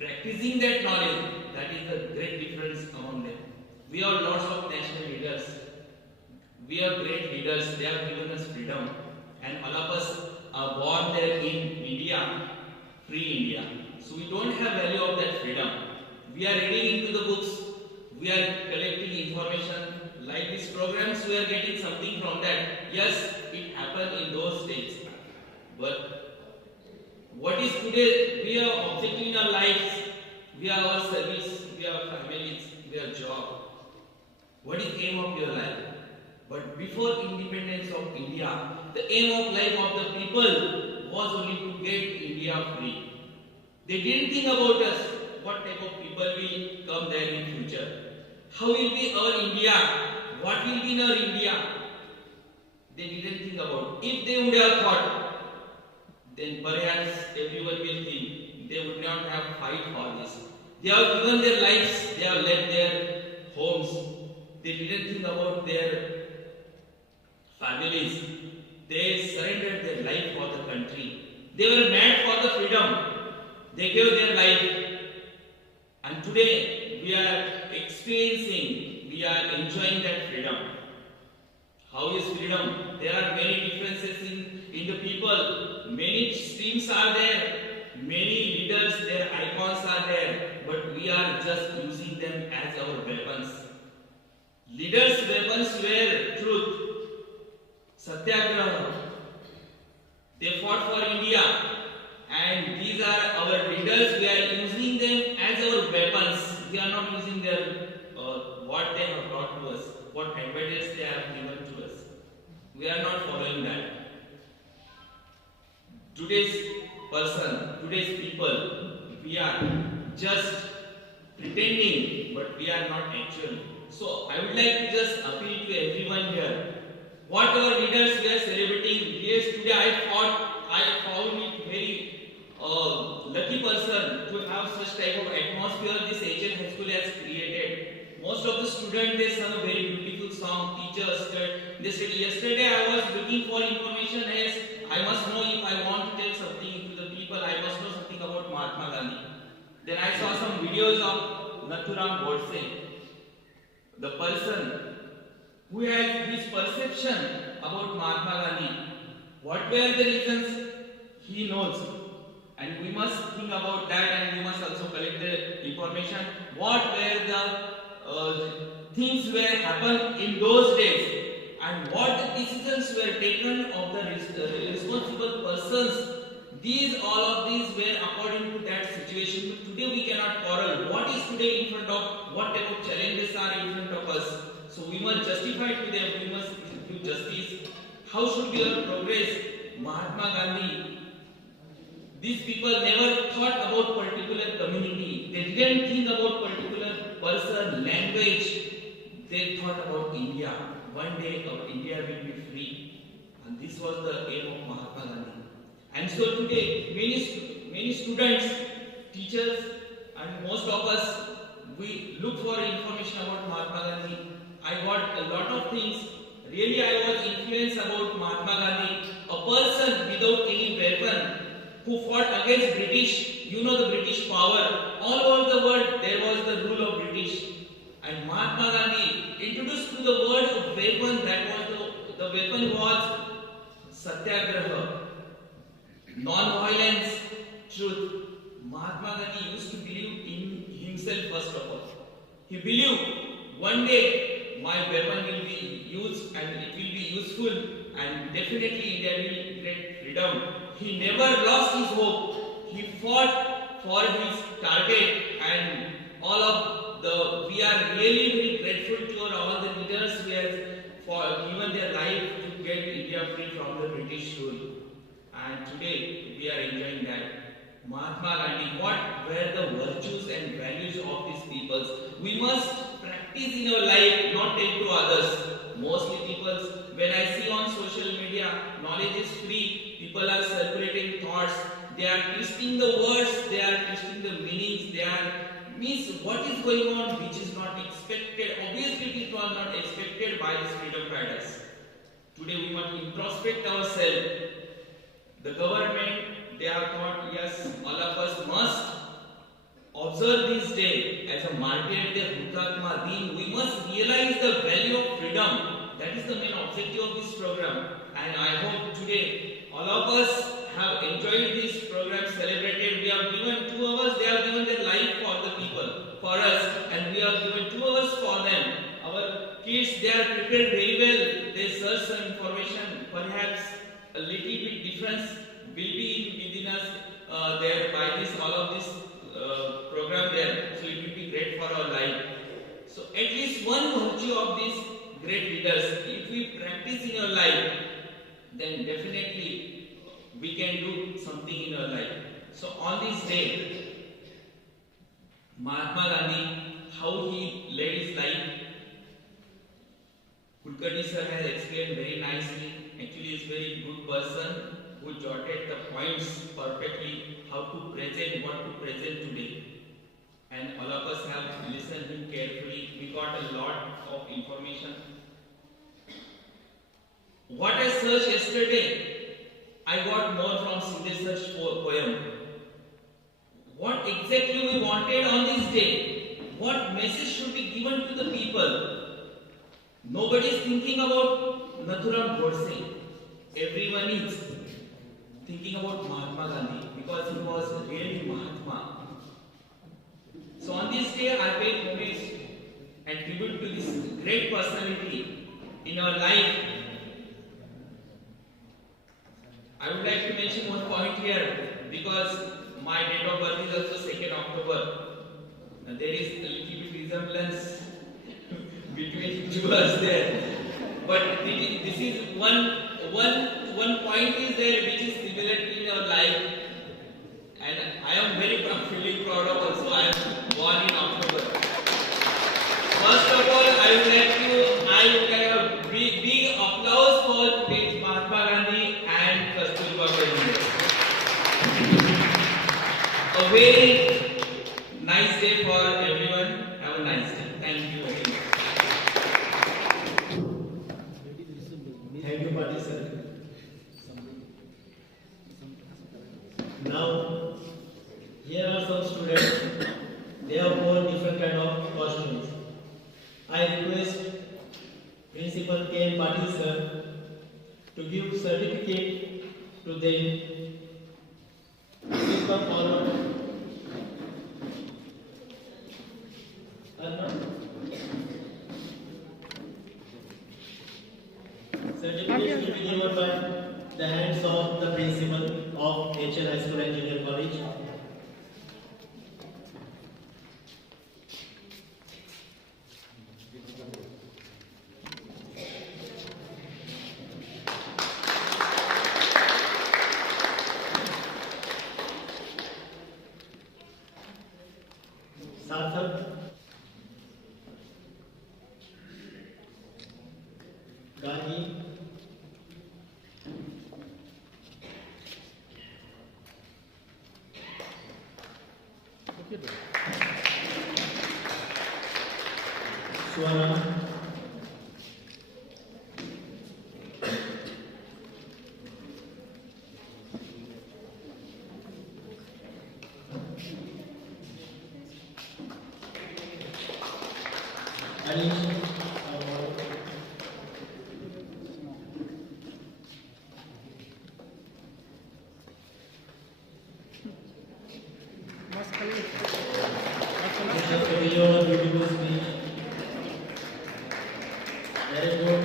practicing that knowledge, that is the great difference among them. We have lots of national leaders. We have great leaders. They have given us freedom. And all of us are born there in India, free India. So we don't have value of that freedom. We are reading into the books. We are collecting information. Like these programs, we are getting something from that. Yes, it happened in those days. But what is today? We are objective in our lives. We have our service. We have families. We have job. What is the aim of your life? But before independence of India, the aim of life of the people was only to get India free. They didn't think about us, what type of people will come there in future. How will be our India? What will be in our India? They didn't think about. If they would have thought, then perhaps everyone will think they would not have fight for this. They have given their lives, they have left their homes. They didn't think about their families. They surrendered their life for the country. They were mad for the freedom. They gave their life. And today we are experiencing, we are enjoying that freedom. How is freedom? There are many differences in the people. Many streams are there. Many leaders, their icons are there. But we are just using them as our weapons. Leaders' weapons were truth, satyagraha. They fought for India. And these are our leaders. We are using them as our weapons. We are not using their what they have brought to us, what advantage they have given to us. We are not following that. Today's person, today's people, we are just pretending, but we are not actual. So I would like to just appeal to everyone here. Whatever leaders we are celebrating, yes, today I found it very lucky person to have such type of atmosphere this HL High School has created. Most of the students, they sung a very beautiful song. Teachers, they said, yesterday I was looking for information as I must know if I want to tell something to the people, I must know something about Mahatma Gandhi. Then I saw some videos of Nathuram Godse, the person who has this perception about Mahatma Gandhi. What were the reasons? He knows. And we must think about that, and we must also collect the information. What were the things were happened in those days, and what decisions were taken of the responsible persons. All of these were according to that situation. Today we cannot quarrel. What is today in front of, what type of challenges are in front of us? So we must justify to them. We must do justice. How should be our progress? Mahatma Gandhi. These people never thought about particular community. They didn't think about particular person, language. They thought about India. One day our India will be free. And this was the aim of Mahatma Gandhi. And so today, many students, teachers, and most of us, we look for information about Mahatma Gandhi. I got a lot of things. Really, I was influenced about Mahatma Gandhi, a person without any weapon, who fought against British. You know the British power. All over the world there was the rule of British. And Mahatma Gandhi introduced to the world a weapon, that was the weapon was satyagraha, non-violence, truth. Mahatma Gandhi used to believe in himself first of all. He believed one day my weapon will be used and it will be useful, and definitely India will get freedom. He never lost his hope. He fought for his target, and we are really very grateful to all the leaders who have given their life to get India free from the British rule. And today we are enjoying that. Mahatma Gandhi, what were the virtues and values of these peoples? We must practice in our life, not tell to others. Mostly people, when I see on social media, knowledge is free, people are circulating thoughts, they are twisting the words, they are twisting the meanings, they are means what is going on which is not expected. Obviously it was not expected by these freedom fighters. Today we must introspect ourselves. The government, they have thought, yes, all of us must observe this day as a martyr day, Hutatma Din. We must realize the value of freedom. That is the main objective of this program. And I hope today all of us have enjoyed this program, celebrated. We have given 2 hours, they have given their life for the people, for us, and we have given 2 hours for them. Our kids, they are prepared very well. They search some information. Perhaps a little bit difference will be within us there by this, all of this program there. So it will be great for our life. So at least one virtue of these great leaders, if we practice in our life, then definitely we can do something in our life. So on this day, Mahatma Gandhi, how he led his life, Kulkarni sir has explained very nicely. Actually, he is a very good person who jotted the points perfectly, how to present, what to present today. and all of us have listened him carefully. We got a lot of information. What I searched yesterday, I got more from Sindhi search poem. What exactly we wanted on this day? What message should be given to the people? Nobody is thinking about Nathuram Godse. Everyone is thinking about Mahatma Gandhi because he was really Mahatma. So on this day, I pay homage and tribute to this great personality in our life. I would like to mention one point here because my date of birth is also 2nd October. And there is a little bit resemblance between two us there. But this is one point is there which is similar in our life. And I am very feeling proud of also. I am born in October. First of all, I would have a big applause for today's Mahatma Gandhi and Kasturba Gandhi. A very nice day for everyone. Have a nice day. Thank you very much. Thank you, Patil sir. Now, here are some students. They have worn different kind of costumes. I request Principal K. Patil sir to give certificate to them. Please come forward. Certificates will be given by the hands of the principal of HL High School and Junior College. Sarthak, Gandhi, Swara, Anish, very good.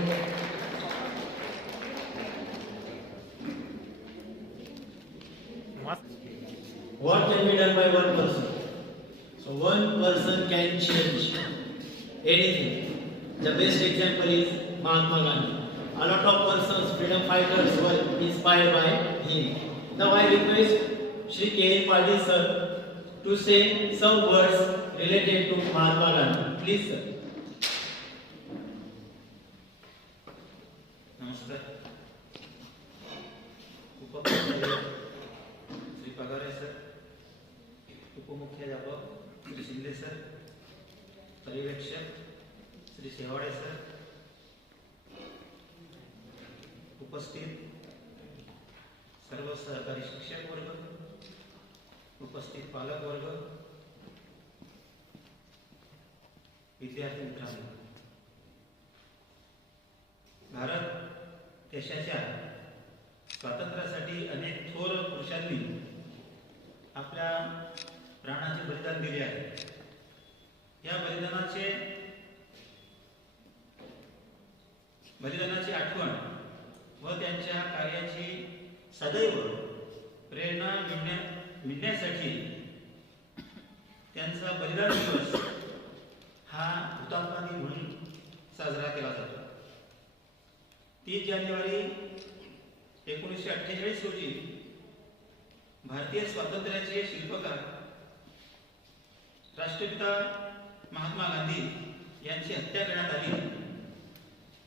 What can be done by one person? So one person can change anything. The best example is Mahatma Gandhi. A lot of persons, freedom fighters, were inspired by him. Now I request Shri K. Patil sir to say some words related to Mahatma Gandhi. Please sir. नमस्कार. उपमुख्याध्यापक Shri Pagare sir, उपमुख्याध्यापक Shri Shinde sir, पर्यवेक्षक Shri शेवाडे sir, उपस्थित सर्व सहकारी शिक्षक वर्ग, उपस्थित पालक वर्ग, विद्यार्थी मित्रांनो, भारत देशाच्या स्वातंत्र्यासाठी अनेक थोर पुरुषांनी आपल्या प्राणाचे बलिदान दिले आहे. या बलिदानाची आठवण व त्यांच्या कार्याची सदैव प्रेरणा मिळण्यासाठी त्यांचा बलिदान दिवस हा हुतात्मा दिन म्हणून साजरा केला जातो. 30 जानेवारी 1948 रोजी भारतीय स्वातंत्र्याचे शिल्पकार राष्ट्रपिता महात्मा गांधी यांची हत्या करण्यात आली.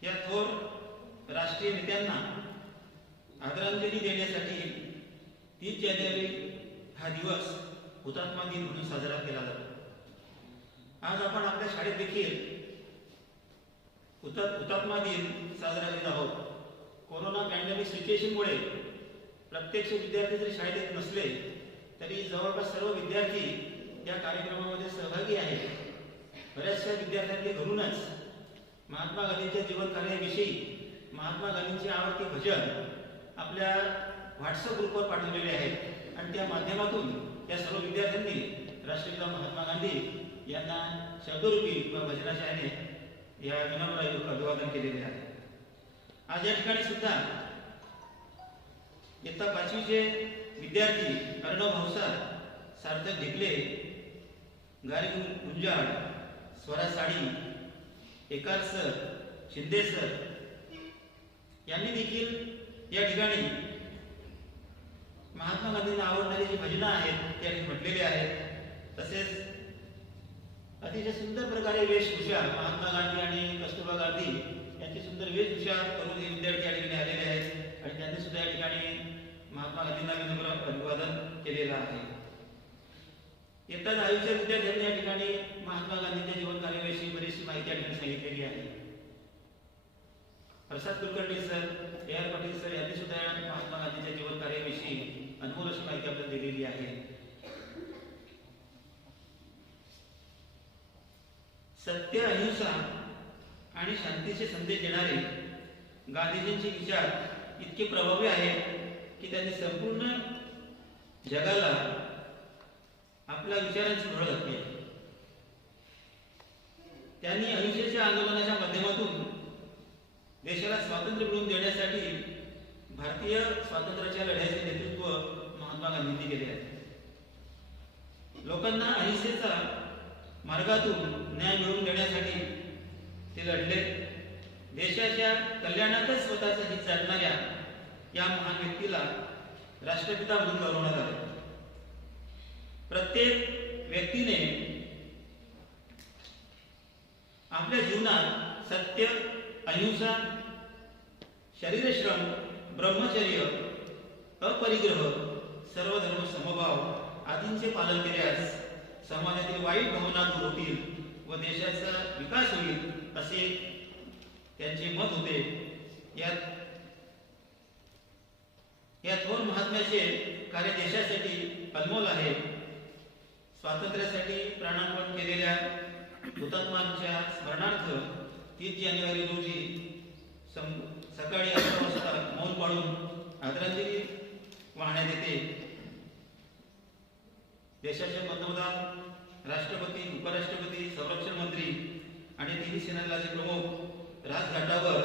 या थोर राष्ट्रीय नेत्यांना आदरांजली देण्यासाठी 30 जानेवारी हा दिवस हुतात्मा दिन म्हणून साजरा केला जातो. आज आपण आपल्या शाळेत देखील हुतात्मा दिन साजरा करीत आहोत. कोरोना पॅन्डेमिक सिच्युएशनमुळे प्रत्यक्ष विद्यार्थी जरी शाळेत येत नसले तरी जवळपास सर्व विद्यार्थी या कार्यक्रमामध्ये सहभागी आहेत. बऱ्याचशा विद्यार्थ्यांनी घरूनच महात्मा गांधींच्या जीवन कार्याविषयी महात्मा गांधींची आवडती भजन आपल्या व्हॉट्सअप ग्रुपवर पाठवलेले आहेत आणि त्या माध्यमातून या सर्व विद्यार्थ्यांनी राष्ट्रपिता महात्मा गांधी यांना शब्दरूपी किंवा भजनाच्या ह्याने या विनम्र अभिवादन केलेले आहे. आज या ठिकाणी सुद्धा इयत्ता 5वीचे विद्यार्थी अर्णव भावसार, सार्थक ढिकले, गारी गुंजाळ, स्वरा साडी, एकार सर, शिंदे सर यांनी देखील या ठिकाणी महात्मा गांधींना आवडणारी जी भजनं आहेत त्या म्हटलेली आहेत. तसेच अतिशय सुंदर प्रकारे वेशभूषा महात्मा गांधी आणि कस्तुरबा गांधी यांची सुंदर वेशभूषा करून हे विद्यार्थी या ठिकाणी आलेले आहेत आणि त्यांनी सुद्धा या ठिकाणी महात्मा गांधींना विनम्र अभिवादन केलेलं आहे. इयत्ता 10वीच्या विद्यार्थ्यांनी या ठिकाणी महात्मा गांधींच्या जीवन कार्याविषयी बरीचशी माहिती या ठिकाणी सांगितलेली आहे. Prasad Kulkarni sir, AR Patil sir यांनी सुद्धा महात्मा गांधींच्या जीवन कार्याविषयी अनमोल अशी माहिती आपल्याला दिलेली आहे. सत्य, अहिंसा आणि शांतीचे संदेश देणारे गांधीजींचे विचार इतके प्रभावी आहेत की त्यांनी संपूर्ण जगाला आपल्या विचारांची ओळख घातली. त्यांनी अहिंसेच्या आंदोलनाच्या माध्यमातून देशाला स्वातंत्र्य मिळवून देण्यासाठी भारतीय स्वातंत्र्याच्या लढ्याचे नेतृत्व महात्मा गांधींनी केले आहे. लोकांना अहिंसेचा मार्गातून न्याय मिळवून देण्यासाठी ते लढले. देशाच्या कल्याणातच स्वतःचा हित साधणाऱ्या या महान व्यक्तीला राष्ट्रपिता म्हणून गौरवण्यात आले. प्रत्येक व्यक्तीने आपल्या जीवनात सत्य, अहिंसा, शरीरश्रम, ब्रह्मचर्य, अपरिग्रह, सर्वधर्म समभाव आदींचे पालन केल्यास समाजातील वाईट भावना दूर होतील व देशाचा विकास होईल असे त्यांचे मत होते. या थोर महात्म्याचे कार्य देशासाठी अनमोल आहे. स्वातंत्र्यासाठी प्राणार्पण केलेल्या हुतात्मांच्या स्मरणार्थ 30 जानेवारी रोजी सकाळी 11 वाजता मौन पाळून आदरांजली वाहण्यात येते. देशाचे पंतप्रधान, राष्ट्रपती, उपराष्ट्रपती, संरक्षण मंत्री आणि तिन्ही सेना दलाचे प्रमुख राजघाटावर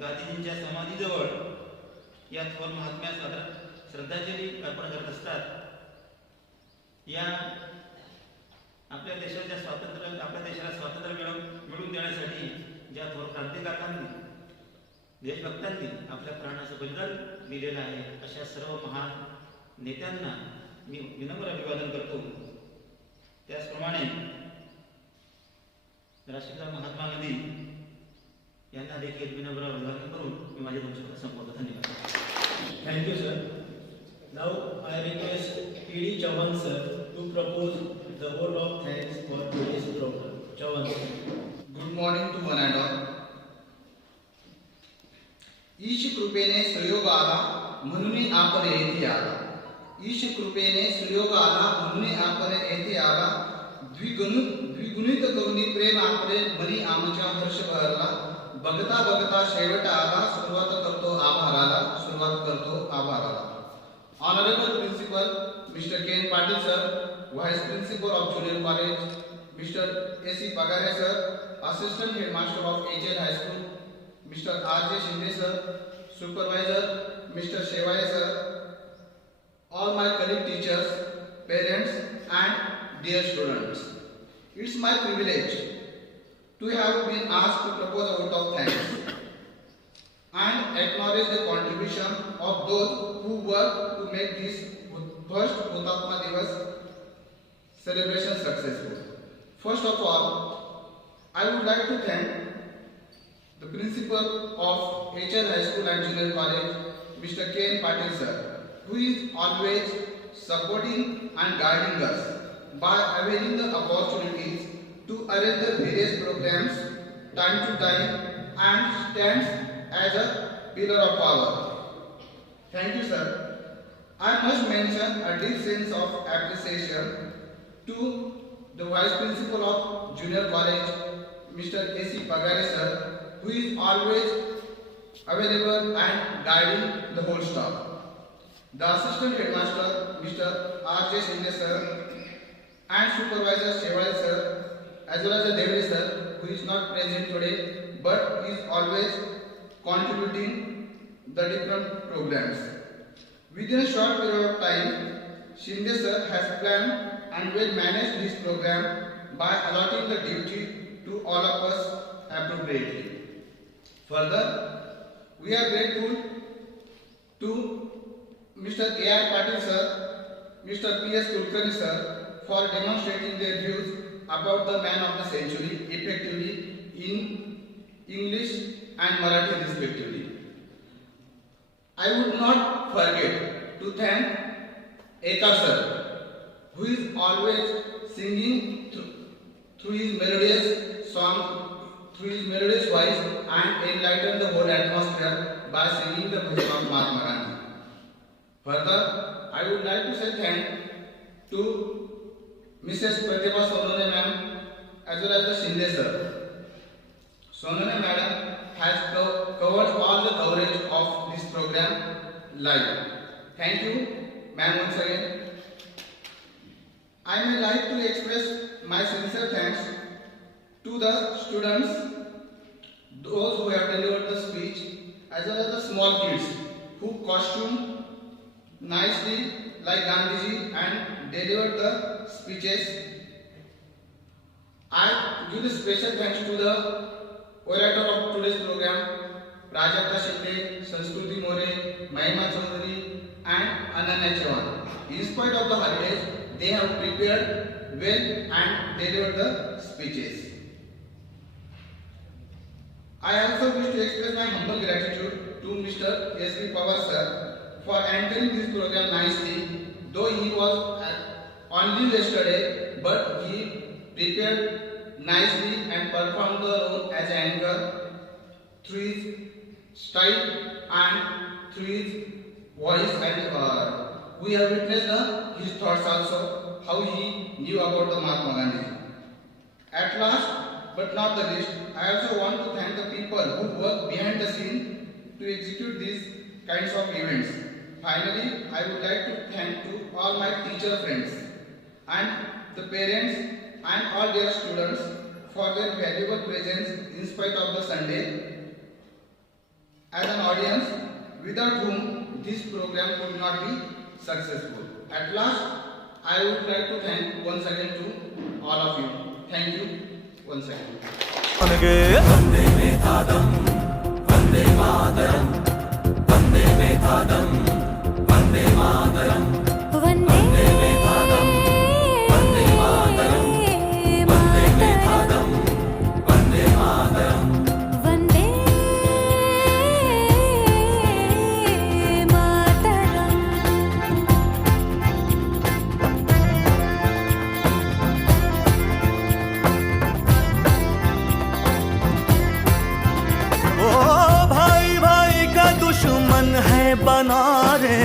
गांधीजींच्या समाधीजवळ या थोर महात्म्यास श्रद्धांजली अर्पण करत असतात. या आपल्या देशाला स्वातंत्र्य मिळवून देण्यासाठी ज्या थोर क्रांतिकारकांनी, देशभक्तांनी आपल्या प्राणाचं बलिदान दिलेलं आहे अशा सर्व महान नेत्यांना मी विनम्र अभिवादन करतो. त्याचप्रमाणे राष्ट्रपिता महात्मा गांधी यांना देखील विनम्र अभिवादन करून मी माझे 2 शब्द संपवतो. धन्यवाद. Thank you, sir. Now I request P.D. Chavan sir to propose the vote of thanks for today's program. Chavan sir. Good morning to one and all. ईश कृपेने सुयोग आला म्हणून आपण येथे आला. ईश कृपेने सुयोग आला म्हणून आपण येथे आला. द्विगुणित करुणी प्रेम आपले मनी आमच्या हर्ष भरला. बघता बघता शेवट आला. सुरुवात करतो आभाराला. Honorable Principal Mr. K. Patil sir, Vice Principal of Junior College, Mr. A.C. Pagare sir, Assistant Headmaster of HL High School, Mr. R.J. Shinde sir, Supervisor Mr. Shevaye sir, all my colleague teachers, parents and dear students. It's my privilege to have been asked to propose a vote of thanks and acknowledge the contribution of those who work to make this first Hutatma Divas celebration successful. First of all, I would like to thank the principal of HL High School and Junior College, Mr. K. Patil sir, who is always supporting and guiding us by availing the opportunities to arrange the various programs time to time and stands as a pillar of power. Thank you, sir. I must mention a deep sense of appreciation to the Vice Principal of Junior College, Mr. A.C. Pagare sir, who is always available and guiding the whole staff. The Assistant Headmaster, Mr. R.J. Shinde sir, and Supervisor Shevale sir, as well as the Devri sir, who is not present today, but is always contributing the different programs. Within a short period of time, Shinde sir has planned and will manage this program by allotting the duty to all of us appropriately. Further, we are grateful to Mr. A.R. Patil sir, Mr. P.S. Kulkarni sir for demonstrating their views about the man of the century effectively in English and Marathi respectively. I would not forget to thank Eka sir, who is always singing through his melodious song, through his melodious voice, and enlighten the whole atmosphere by singing the bhajan of Mahatma Gandhi. Further, I would like to say thank to Mrs. Pratibha Sonone ma'am as well as the Shinde sir. Sonone madam has covered all the coverage of this program live. Thank you, ma'am, once again. I may like to express my sincere thanks to the students, those who have delivered the speech, as well as the small kids who costumed nicely like Gandhiji and delivered the speeches. I give special thanks to the orator of today's program, Prajakta Shinde, Sanskruti More, Mahima Chaudhary, and Ananya Chavan. In spite of the holidays, they have prepared well and delivered the speeches. I also wish to express my humble gratitude to Mr. S.B. Pawar sir for anchoring this program nicely, though he was on leave yesterday, but he prepared nicely and performed the role as anchor through his style and through his voice, and we have witnessed his thoughts also, how he knew about the Mahatma Gandhi. At last, but not the least, I also want to thank the people who work behind the scene to execute these kinds of events. Finally, I would like to thank to all my teacher friends and the parents and all their students for their valuable presence in spite of the Sunday as an audience without whom this program could not be successful. At last, I would like to thank once again to all of you. Thank you once again. बना रे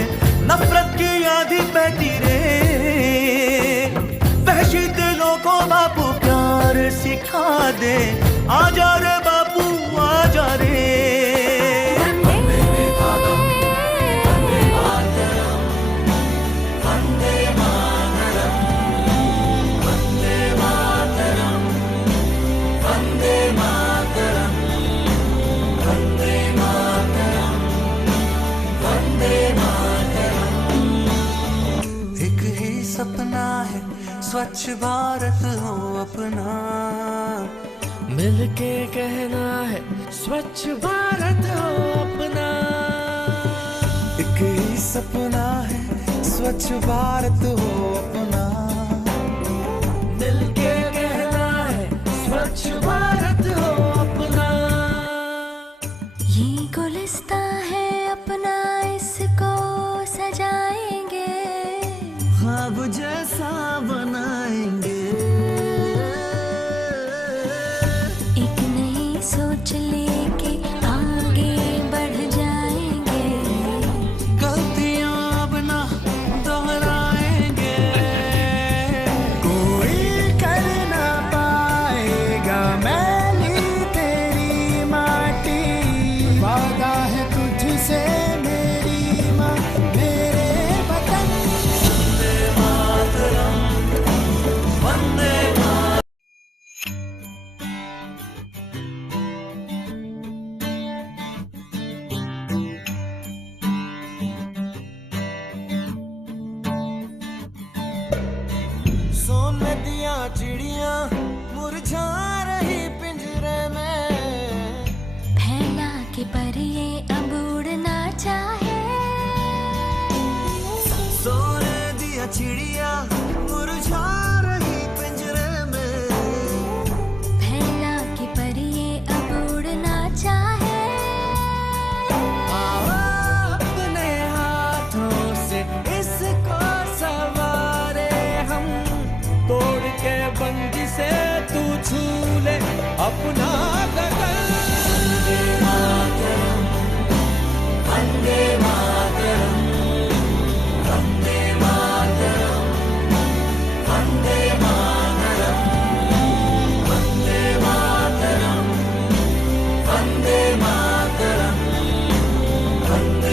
नफरत की आधी बहती रे, वहशी दिलों को बापू प्यार सिखा दे, आजा रे बापू आजा रे। सपना है स्वच्छ भारत हो अपना, मिलके कहना है स्वच्छ भारत हो अपना। एक ही सपना है स्वच्छ भारत हो अपना, मिलके कहना है स्वच्छ भारत हो अपना। ये गुलिस्तां है अपना, इसको सजाएंगे, ख्वाब जैसा बनाएंगे, कि पर ये अब उड़ना चाहे। सोने दिया चिड़िया मुरझा रही पिंजरे में, फैला कि पर ये अब उड़ना चाहे। अपने हाथों से इसको सवारे हम, तोड़ के बंदी से तू छू ले अपना